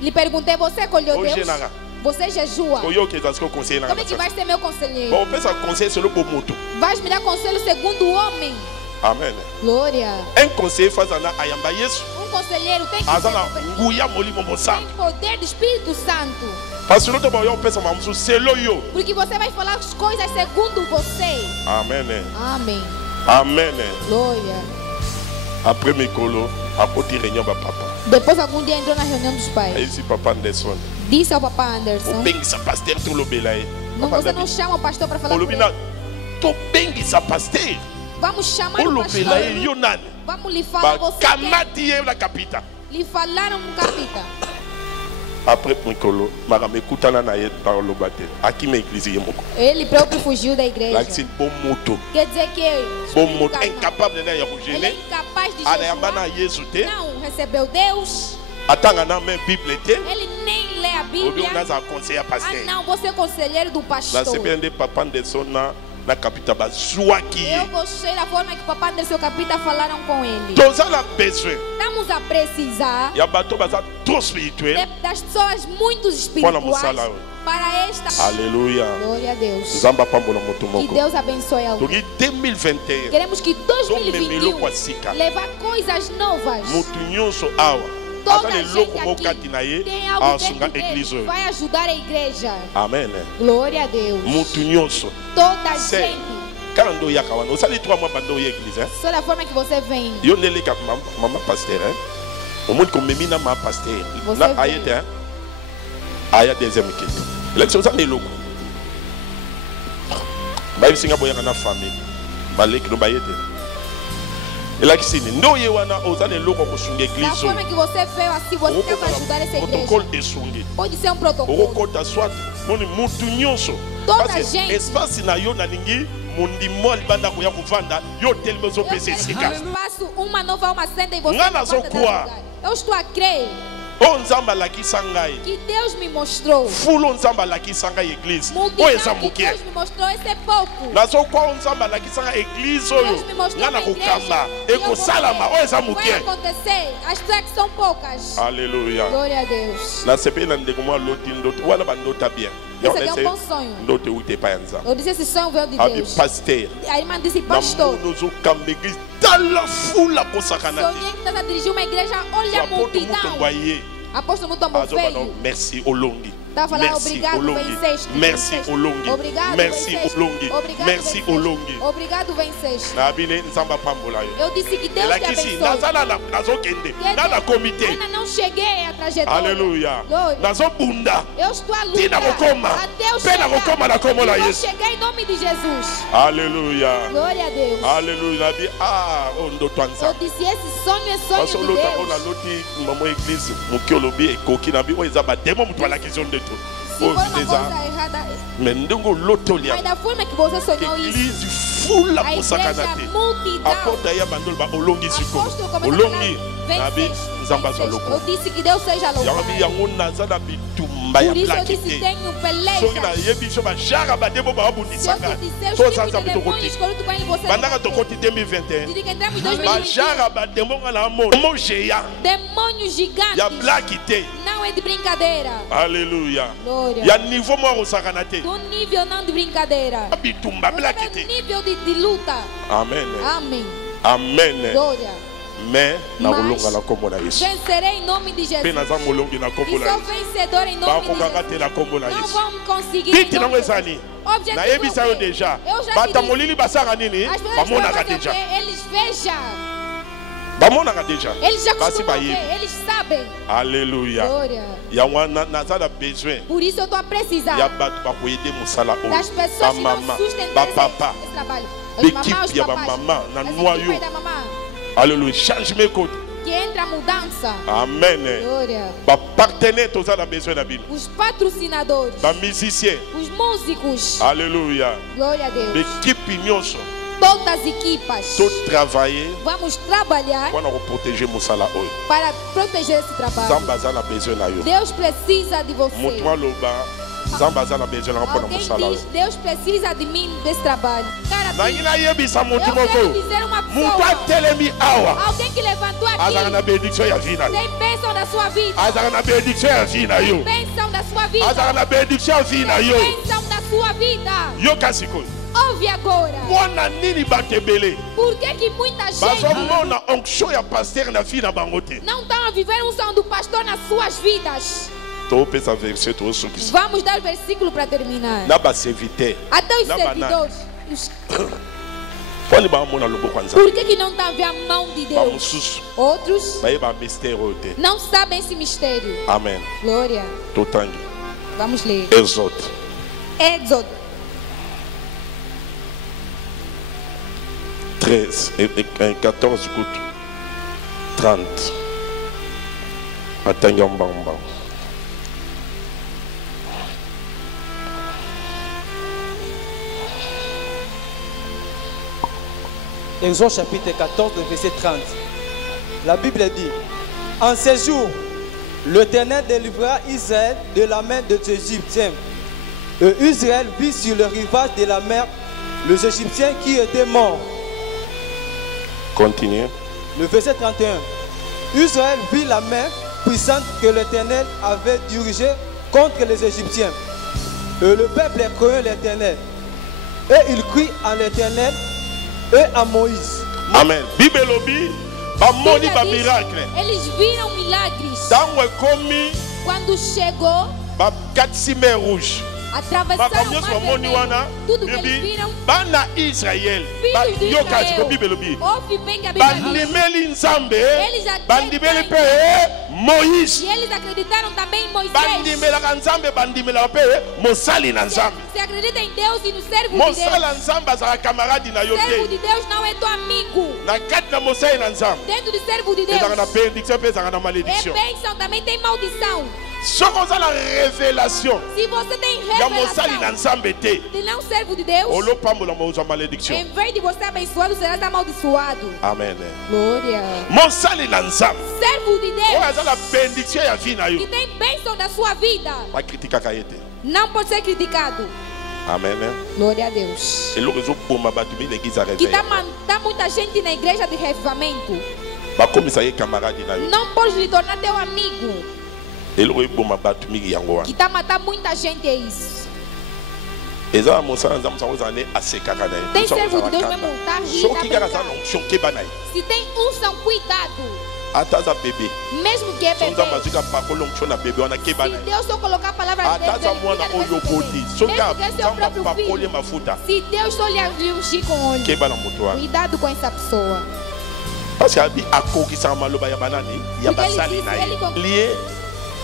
Lhe perguntei, você acolheu Deus? Você jejua. Como é que vai ser meu conselheiro? Vais me dar conselho segundo o homem. Amen. Glória. Um conselheiro faz ayamba Yesu. Um conselheiro tem que tem poder do Espírito Santo. Porque você vai falar as coisas segundo você. Amen. Amém. Amen. Glória. Après Mikolo, apôtre réunion ba papa. Depois algum dia entrou na reunião dos pais. Aí disse papa Anderson. Disse ao papa Anderson. Não, você não chama o pastor para falar com ele. Vamos chamar o pastor. Vamos lhe falar você. Lhe falaram no capita. Après Mikolo, ele próprio fugiu da igreja. Quer dizer que ele é incapaz de jejuar. Não recebeu Deus. Ele nem lê a Bíblia. Não, você é conselheiro do pastor. Eu gostei da forma que o papai e seu capita falaram com ele. Estamos a precisar das pessoas muito espirituais para esta. Aleluia. Glória a Deus. Que Deus abençoe alguém. Queremos que 2021 levar coisas novas. Toda gente aqui tem algo dentro dele, vai ajudar a igreja. Amém. Glória a Deus. Toda gente. Só da forma que você vem. Mamãe pasteur, o mundo como menina mamãe pasteur. Aí deuxième question. L'élection ça n'est louco. Vai singa boya na famille. Balek no baete. Ela que sim, não eu ana usando louco com sunga igreja. Da forma que você veio assim, você tem que ajudar essa igreja. Pode ser um protocolo. Toda gente. Espaço na yo na ninguém, mundi mol banda kuya kuvanda, yo telmo zo PC sika. Eu faço uma nova alma senta e você. Eu estou a crer. Que Deus me mostrou. Fulo nzamba laki sanga igreja. Que Deus me mostrou esse é pouco. Nazo kwa nzamba laki sanga igreja oyo. Ngana kukamba. Eko salama o ezamuke. Vai acontecer. As tracks são poucas. Aleluia. Glória a Deus. Na sepela ndeko mo loti ndoto wala bandota bien. Esse é um bom sonho. Ndoto ute pa yanza. Eu disse esse sonho veio de Deus. Pasteur. A irmã disse pastor. Nozo kambe igreja tala fula kosakanate. Sonhei que estava dirigindo uma igreja, olha a multidão. Apóstolo Mutombo veio. Merci Olongi. Tá falando obrigado, venceste. Merci Olongi. Obrigado, merci Olongi. Merci Olongi. Obrigado, venceste. Eu disse que Deus te abençoe. Ainda não cheguei à trajetória. Aleluia. Eu estou a lutar. Até eu chegar. Eu cheguei em nome de Jesus. Aleluia. Glória a Deus. Aleluia. Eu disse esse sonho é sonho de Deus. Se for uma coisa errada, mas da forma que você sonhou isso, a igreja multidão, apóstolo eu disse que Deus seja louvado. Por isso eu disse tenho peleja. Se eu te disser os tipos de demônios escolhidos com ele, você não vai ter. Diria que entramos em 2021. Demônios gigantes. Não é de brincadeira. Aleluia. Glória. Do nível não de brincadeira. Do nível de luta. Amém. Amém. Amém. Glória. Mas vencerei em nome de Jesus. E sou vencedor em nome de Jesus. Não vão conseguir. Objetivo. Eu já disse. Eles vejam. Eles já costumam ver, eles sabem. Aleluia. Por isso eu estou a precisar das pessoas que não sustentam esse trabalho. Aleluia. Change mes codes. Que entra a mudança. Amen. Glória. Os patrocinadores. Os músicos. Aleluia. Glória a Deus. L'équipe nyonso. Todas as equipas. Vamos trabalhar para proteger esse trabalho. Deus precisa de você. Alguém diz, Deus precisa de mim desse trabalho. Cara, eu quero dizer uma pessoa. Alguém que levantou aqui. Tem bênção da sua vida. Tem bênção da sua vida. Tem bênção da sua vida. Ouve agora. Por que muita gente não está a viver um som do pastor nas suas vidas? Vamos dar o versículo para terminar. Até os servidores. Por que não está a ver a mão de Deus? Outros não sabem esse mistério. Amém. Glória. Vamos ler. Êxodo 14, 30. Exode chapitre 14, verset 30. La Bible dit: en ces jours, l'Éternel délivra Israël de la main des Égyptiens. Et Israël vit sur le rivage de la mer les Égyptiens qui étaient morts. Continuez. Le verset 31. Israël vit la main puissante que l'Éternel avait dirigée contre les Égyptiens. Et le peuple crut l'Éternel. Et il crie à l'Éternel et à Moïse. Amen. Bible lobby, bamoni ba miracle. Eles viram milagres. Quando chegou, ba 4 mer rouge. Atravessaram o mar vermelho. Tudo que eles viram. Bana Israel. Filhos de Israel. Ouve bem que a Bíblia diz. Eles acreditam. Moïse. E eles acreditaram também em Moisés. Se acredita em Deus e no servo de Deus. Servo de Deus não é teu amigo. Dentro do servo de Deus. É bênção, também tem maldição. Se você tem revelação de não servo de Deus, em vez de você abençoado, será amaldiçoado. Amém. Glória. Servo de Deus que tem bênção da sua vida não pode ser criticado. Amém. Glória a Deus. Que está muita gente na igreja de revivamento. Não pode lhe tornar teu amigo. Que está matando muita gente, é isso. Tem servo de Deus mesmo, tá rindo. Se tem unção, cuidado. Mesmo que é bebê. Se Deus só colocar a palavra de Deus, mesmo que é seu próprio filho, se Deus só lhe ungir com óleo, cuidado com essa pessoa.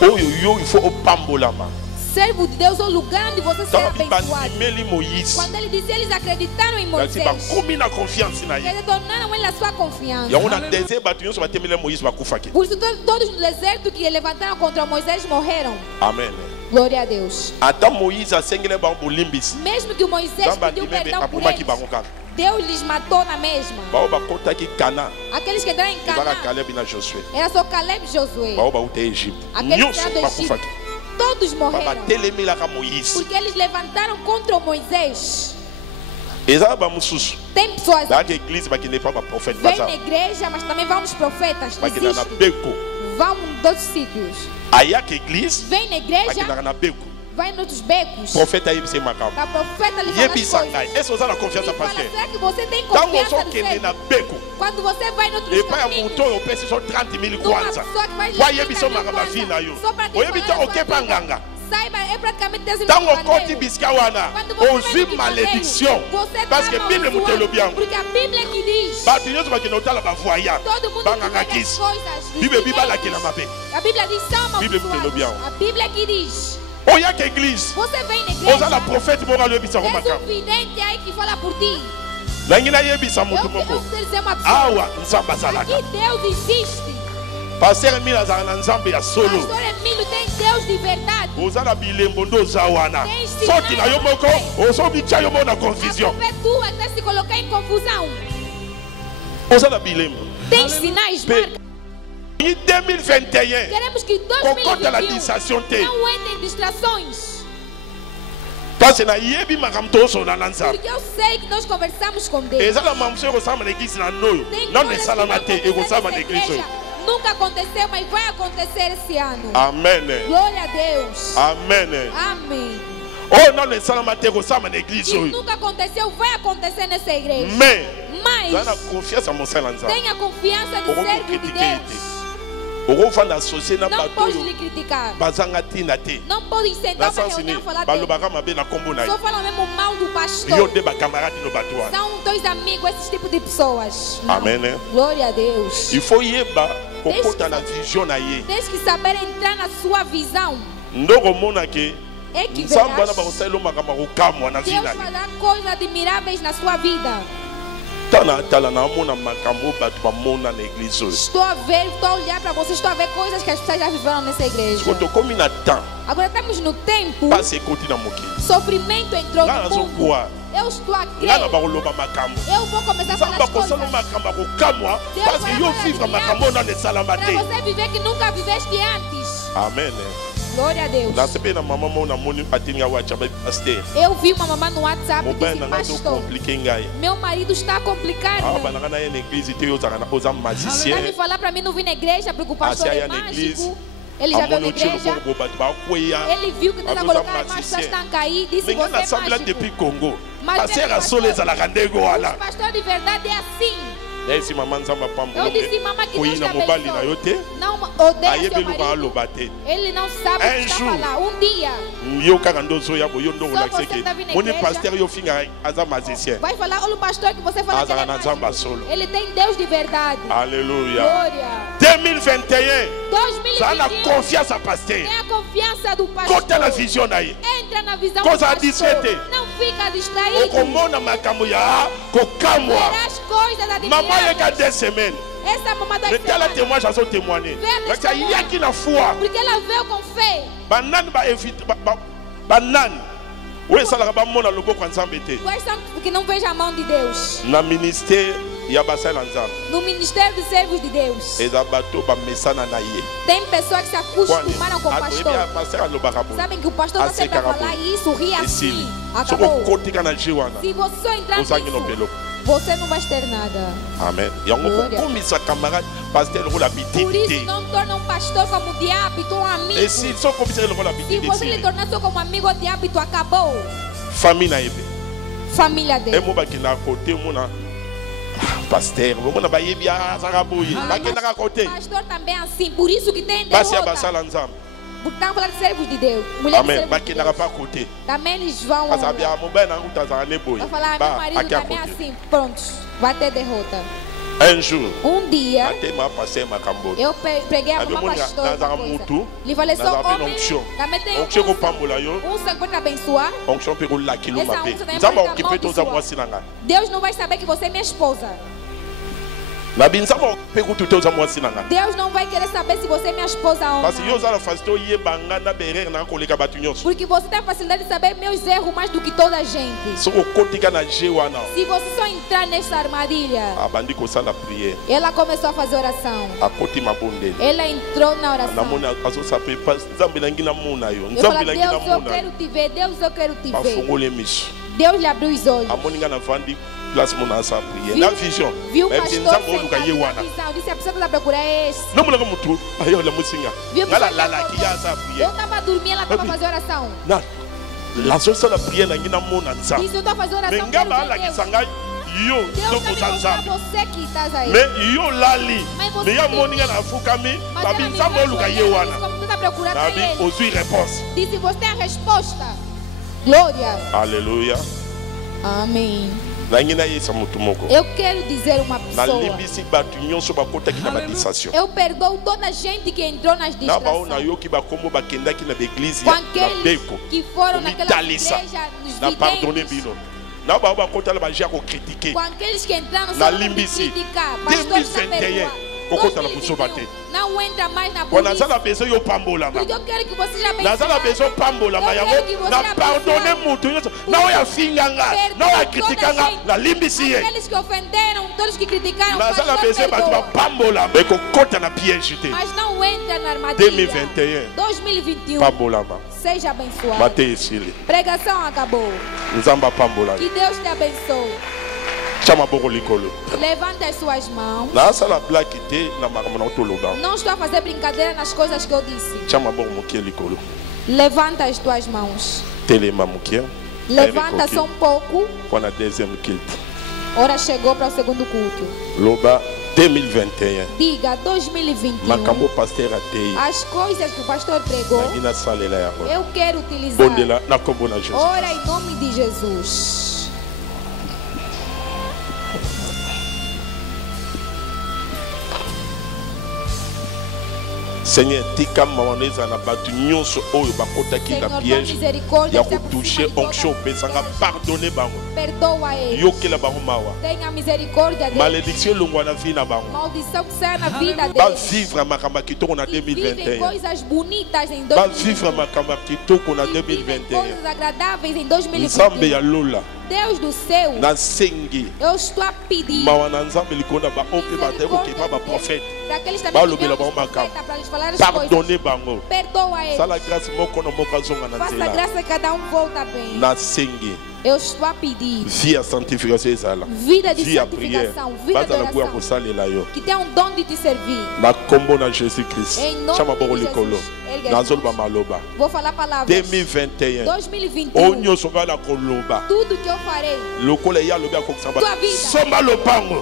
Porque il faut pambolama. Servo de Deus é o lugar onde você será abençoado. Quando ele disse, eles acreditaram em Moisés. Eles tornaram ele a sua confiança. Por isso todos no deserto que levantaram contra Moisés morreram. Amém. Glória a Deus. Mesmo que o Moisés pediu perdão por eles, Deus lhes matou na mesma. Aqueles que entraram em Canaã, era só Caleb e Josué. Aqueles que entraram do Egito, todos morreram. Porque eles levantaram contra o Moisés. Tem pessoas que vêm na igreja, mas também vão os profetas. Vão em outros sítios. Vem na igreja, vai em outros becos. Profeta aí você marcava. A profeta lhe fala as coisas. Será que você tem confiança no servo? Quando você vai em outros caminhos, uma pessoa que vai lhe só para te saiba, é praticamente desinformação. Quando você vai malédiction, parce que Bible porque a Bíblia que diz todo mundo que as coisas. A Bíblia diz são amaldiçoados. A Bíblia que diz. Você vem na igreja. Tem um vidente aí que fala por ti. Eu sei dizer uma pessoa. Aqui Deus existe. Pastor Emílio tem Deus de verdade. Tem tua até se colocar em confusão. Tem sinais, marcas. Em 2021, queremos que 2021 não entre em distrações. Parce que eu sei que nós conversamos com Deus. Nunca aconteceu, mas vai acontecer esse ano. Amen. Glória a Deus. Amen. Amém. Oh, não, isso nunca aconteceu, vai acontecer nessa igreja. Mas tenha confiança de servo de Deus. Não pode lhe criticar. Não pode sentar para reunião e falar dele. Só fala mesmo mal do pastor. São dois amigos, esses tipos de pessoas. Amém. Glória a Deus. Il faut yeba kokota na vision na ye. Tens que saber entrar na sua visão. Ndoko mona ke é que Deus fará coisas admiráveis na sua vida. Estou a ver, estou a olhar para você, estou a ver coisas que as pessoas já viveram nessa igreja. Agora estamos no tempo. Sofrimento entrou no mundo. Eu estou a crer. Eu vou começar a falar as coisas. Para você viver que nunca viveste antes. Amém. Glória a Deus. Eu vi uma mamãe no WhatsApp e disse, pastor, meu marido está complicado. Ele vai falar para mim não vir na igreja porque o pastor é mágico. Ele já veio na igreja. Ele viu que tenta colocar as pessoas estão a cair. Disse, você é mágico. Mas o pastor de verdade é assim. Eu disse, mamãe, que Deus te abençoe. Não odeia seu marido. Ele não sabe o que está falando. Um dia, vai falar, olha o pastor que você fala que ele tem Deus de verdade. Aleluia. Glória. 2021. 2021. Confiança, pastor. É a confiança do pastor. Entra na visão do pastor. Não fica distraído. Verás coisas admiráveis. Essa mamãe da témoigner. Porque ela veio com fé. Porque não veja a mão de Deus. No ministério dos servos de Deus. Tem pessoas que se acostumaram com o pastor. Sabem que o pastor está sempre a falar isso, rir assim. Acabou. Se você entrar nisso, você não vai ter nada. Amém. Por isso não torna um pastor como de hábito, um amigo. Se você lhe tornar só como amigo de hábito, acabou. Família dele. Pastor, pastor também é assim, por isso que tem derrota. Portanto, falar de servos de Deus. Amém. Também eles vão. Vai falar, meu marido também é assim. Pronto, vai ter derrota. Um dia, eu peguei a mamãe pastor. Ele falou só, homem, também tem um sangue para abençoar. Essa unção também Deus não vai saber que você é minha esposa. Deus não vai querer saber se você é minha esposa ou não. Porque você tem a facilidade de saber meus erros mais do que toda a gente. Se você só entrar nessa armadilha, ela começou a fazer oração. Ela entrou na oração. Eu falei, Deus, eu quero te ver. Deus, eu quero te ver. Deus lhe abriu os olhos. Viu o pastor na visão. Disse, a pessoa que está procurando é esse. Viu o pastor? Eu estava dormindo, ela estava fazendo oração. Disse, eu estou fazendo oração. Deus está mostrando você que estás aí. Mas você está procurando ele. Disse, você tem a resposta. Glória. Aleluia. Amém. Eu quero dizer uma pessoa. Eu perdoo toda a gente que entrou nas distrações. Com aqueles que foram naquela igreja nos videntes. Com aqueles que entraram só para me criticar. Pastor, está perdoado. Não entra mais na polícia. Porque eu quero que você já pense. Na pardonner muito. Não é finganga, não é criticanga, na limbicie. Aqueles que ofenderam, todos que criticaram, mas não entra na armadilha. 2021. Seja abençoado. Pregação acabou. Que Deus te abençoe. Levante as suas mãos. Não estou a fazer brincadeira nas coisas que eu disse. Levanta as tuas mãos. Levanta só um pouco. Hora chegou para o segundo culto. 2021. Diga 2021. As coisas que o pastor pregou, eu quero utilizar. Ora em nome de Jesus. Seigneur, tika maoneza na batu nyonso oyo bakotaki na piège ya kotoucher onction pesanga pardonner bango. Perdoa eles. Yokela bango mawa. Tenha misericórdia deles. Malédiction longwa na vie na bango. Maldição que sai na vida deles. Ba vivre makamba kitoko na 2021. Coisas bonitas em 2021. Ba vivre makamba kitoko na 2021. Coisas agradáveis em 2021. Nzambe ya lola. Deus do céu, eu estou a pedir daqueles também que para lhes falar as coisas. Perdoa eles. Faça graça a cada um, volta bem. Eu estou a pedir vida de santificação, vida de oração, que tenha um dom de te servir. Em nome de Jesus. Vou falar palavras. 2021. Tudo que eu farei. Tua vida.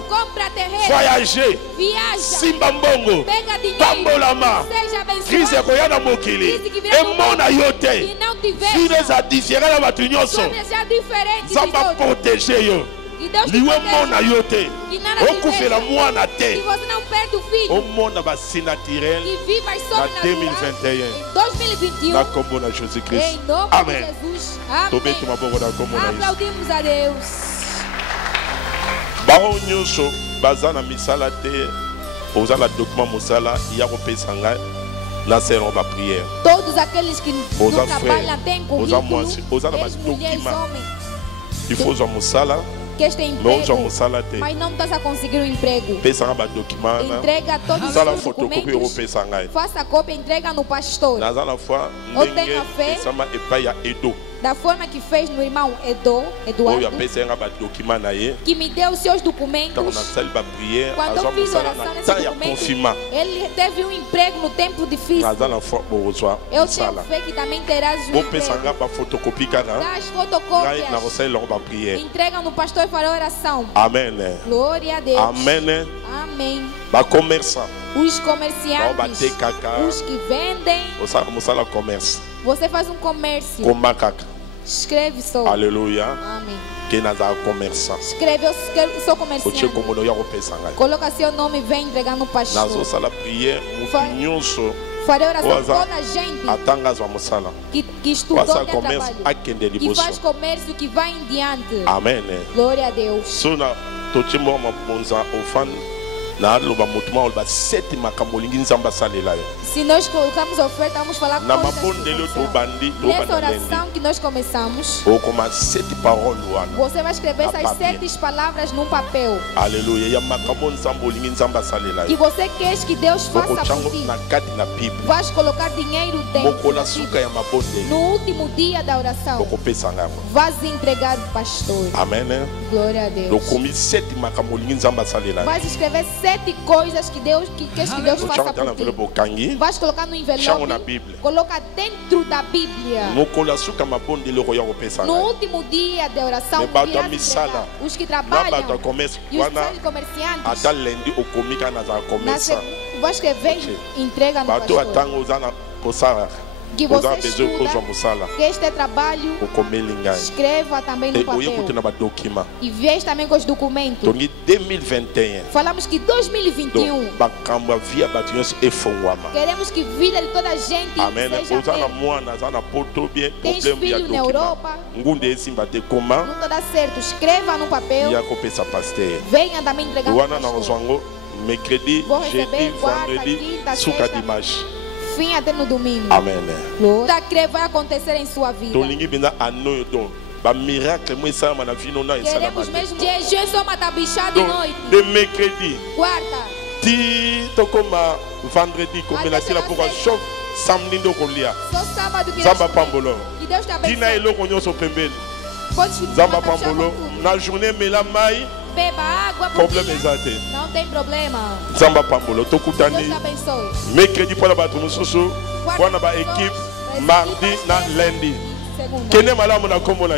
Compra terreno. Voyager. Viaja. Simba mbongo. Pega dinheiro. Pambolama. Seja abençoado. Crise ekoyana mokili. Emona yote. Que não te veja. Filhos a diferer na batu nyonso. Zamba protéger yo. Liwe mona yote. Okufela mwana te. Que você não perde o filho. Omona basi naturel. Que viva na 2021. Em 2021. Na kombo na Jesus Christ. Em nome Amen. de Jesus. Amém. Aplaudimos a Deus. Bao nyonso bazana misala te. Ozala document musala ya kopesa ngai. Na serão ba prière. Todos aqueles que não trabalham têm currículo. Mulheres, homens. Il faut usar musala. Que este emprego, mas não estás a conseguir um emprego. Entrega todos os seus documentos. Faça cópia, entrega no pastor. Eu tenho a fé da forma que fez no irmão Eduardo, que me deu os seus documentos. Quando eu fiz oração nesse documento, ele teve um emprego no tempo difícil. Eu tenho fé que também terás um emprego. Das fotocópias, entrega no pastor para oração. Amém. Glória a Deus. Amém. Amém. Os comerciantes, os que vendem. Você faz um comércio. Escreve só. Aleluia. Amém. Escreve, eu sou comerciante. Coloca seu nome e vem entregar no pastor. Farei oração toda a gente que estudou de trabalho, que faz comércio, que vai em diante. Amém. Glória a Deus. Se nós colocamos a oferta, vamos falar nessa oração que nós começamos. Você vai escrever essas 7 palavras num papel. Aleluia. Que você quer que Deus faça por ti. Vais colocar dinheiro dentro. No último dia da oração, vais entregar o pastor. Amém. Glória a Deus. Vais escrever 7 coisas que Deus quer que Deus faça por ti. Vais colocar no envelope. Coloca dentro da Bíblia. No último dia de oração, os que trabalham e os comerciantes, vai escrever e entrega no pastor. Que você estuda, que este trabalho escreva também no papel e veja também com os documentos. Falamos que 2021 queremos que a vida de toda a gente seja bem. Tens filho na Europa, não está certo, escreva no papel, venha também entregar no pastor. mercredi, jeudi, vendredi, suka dimanche. Fim até no domingo. Amen. Tudo que vai acontecer em sua vida. Queremos mesmo jejum só matar bichado de noite. De mercredi. Quarta. Ti tokoma vendredi comme la tira pour chaque samedi do kolia. Só sábado que Zamba pambolo. Que Deus te abençoe. Dina elo konyo so pembele. Zamba pambolo. Na journée mela mai. Beba água. Problème exaté. Não tem problema. Zamba pambolo. Tokutani. Deus te abençoe. Mercredi pour la batu soso. Pour na ba équipe mardi na lundi. Kene malamu na kombo na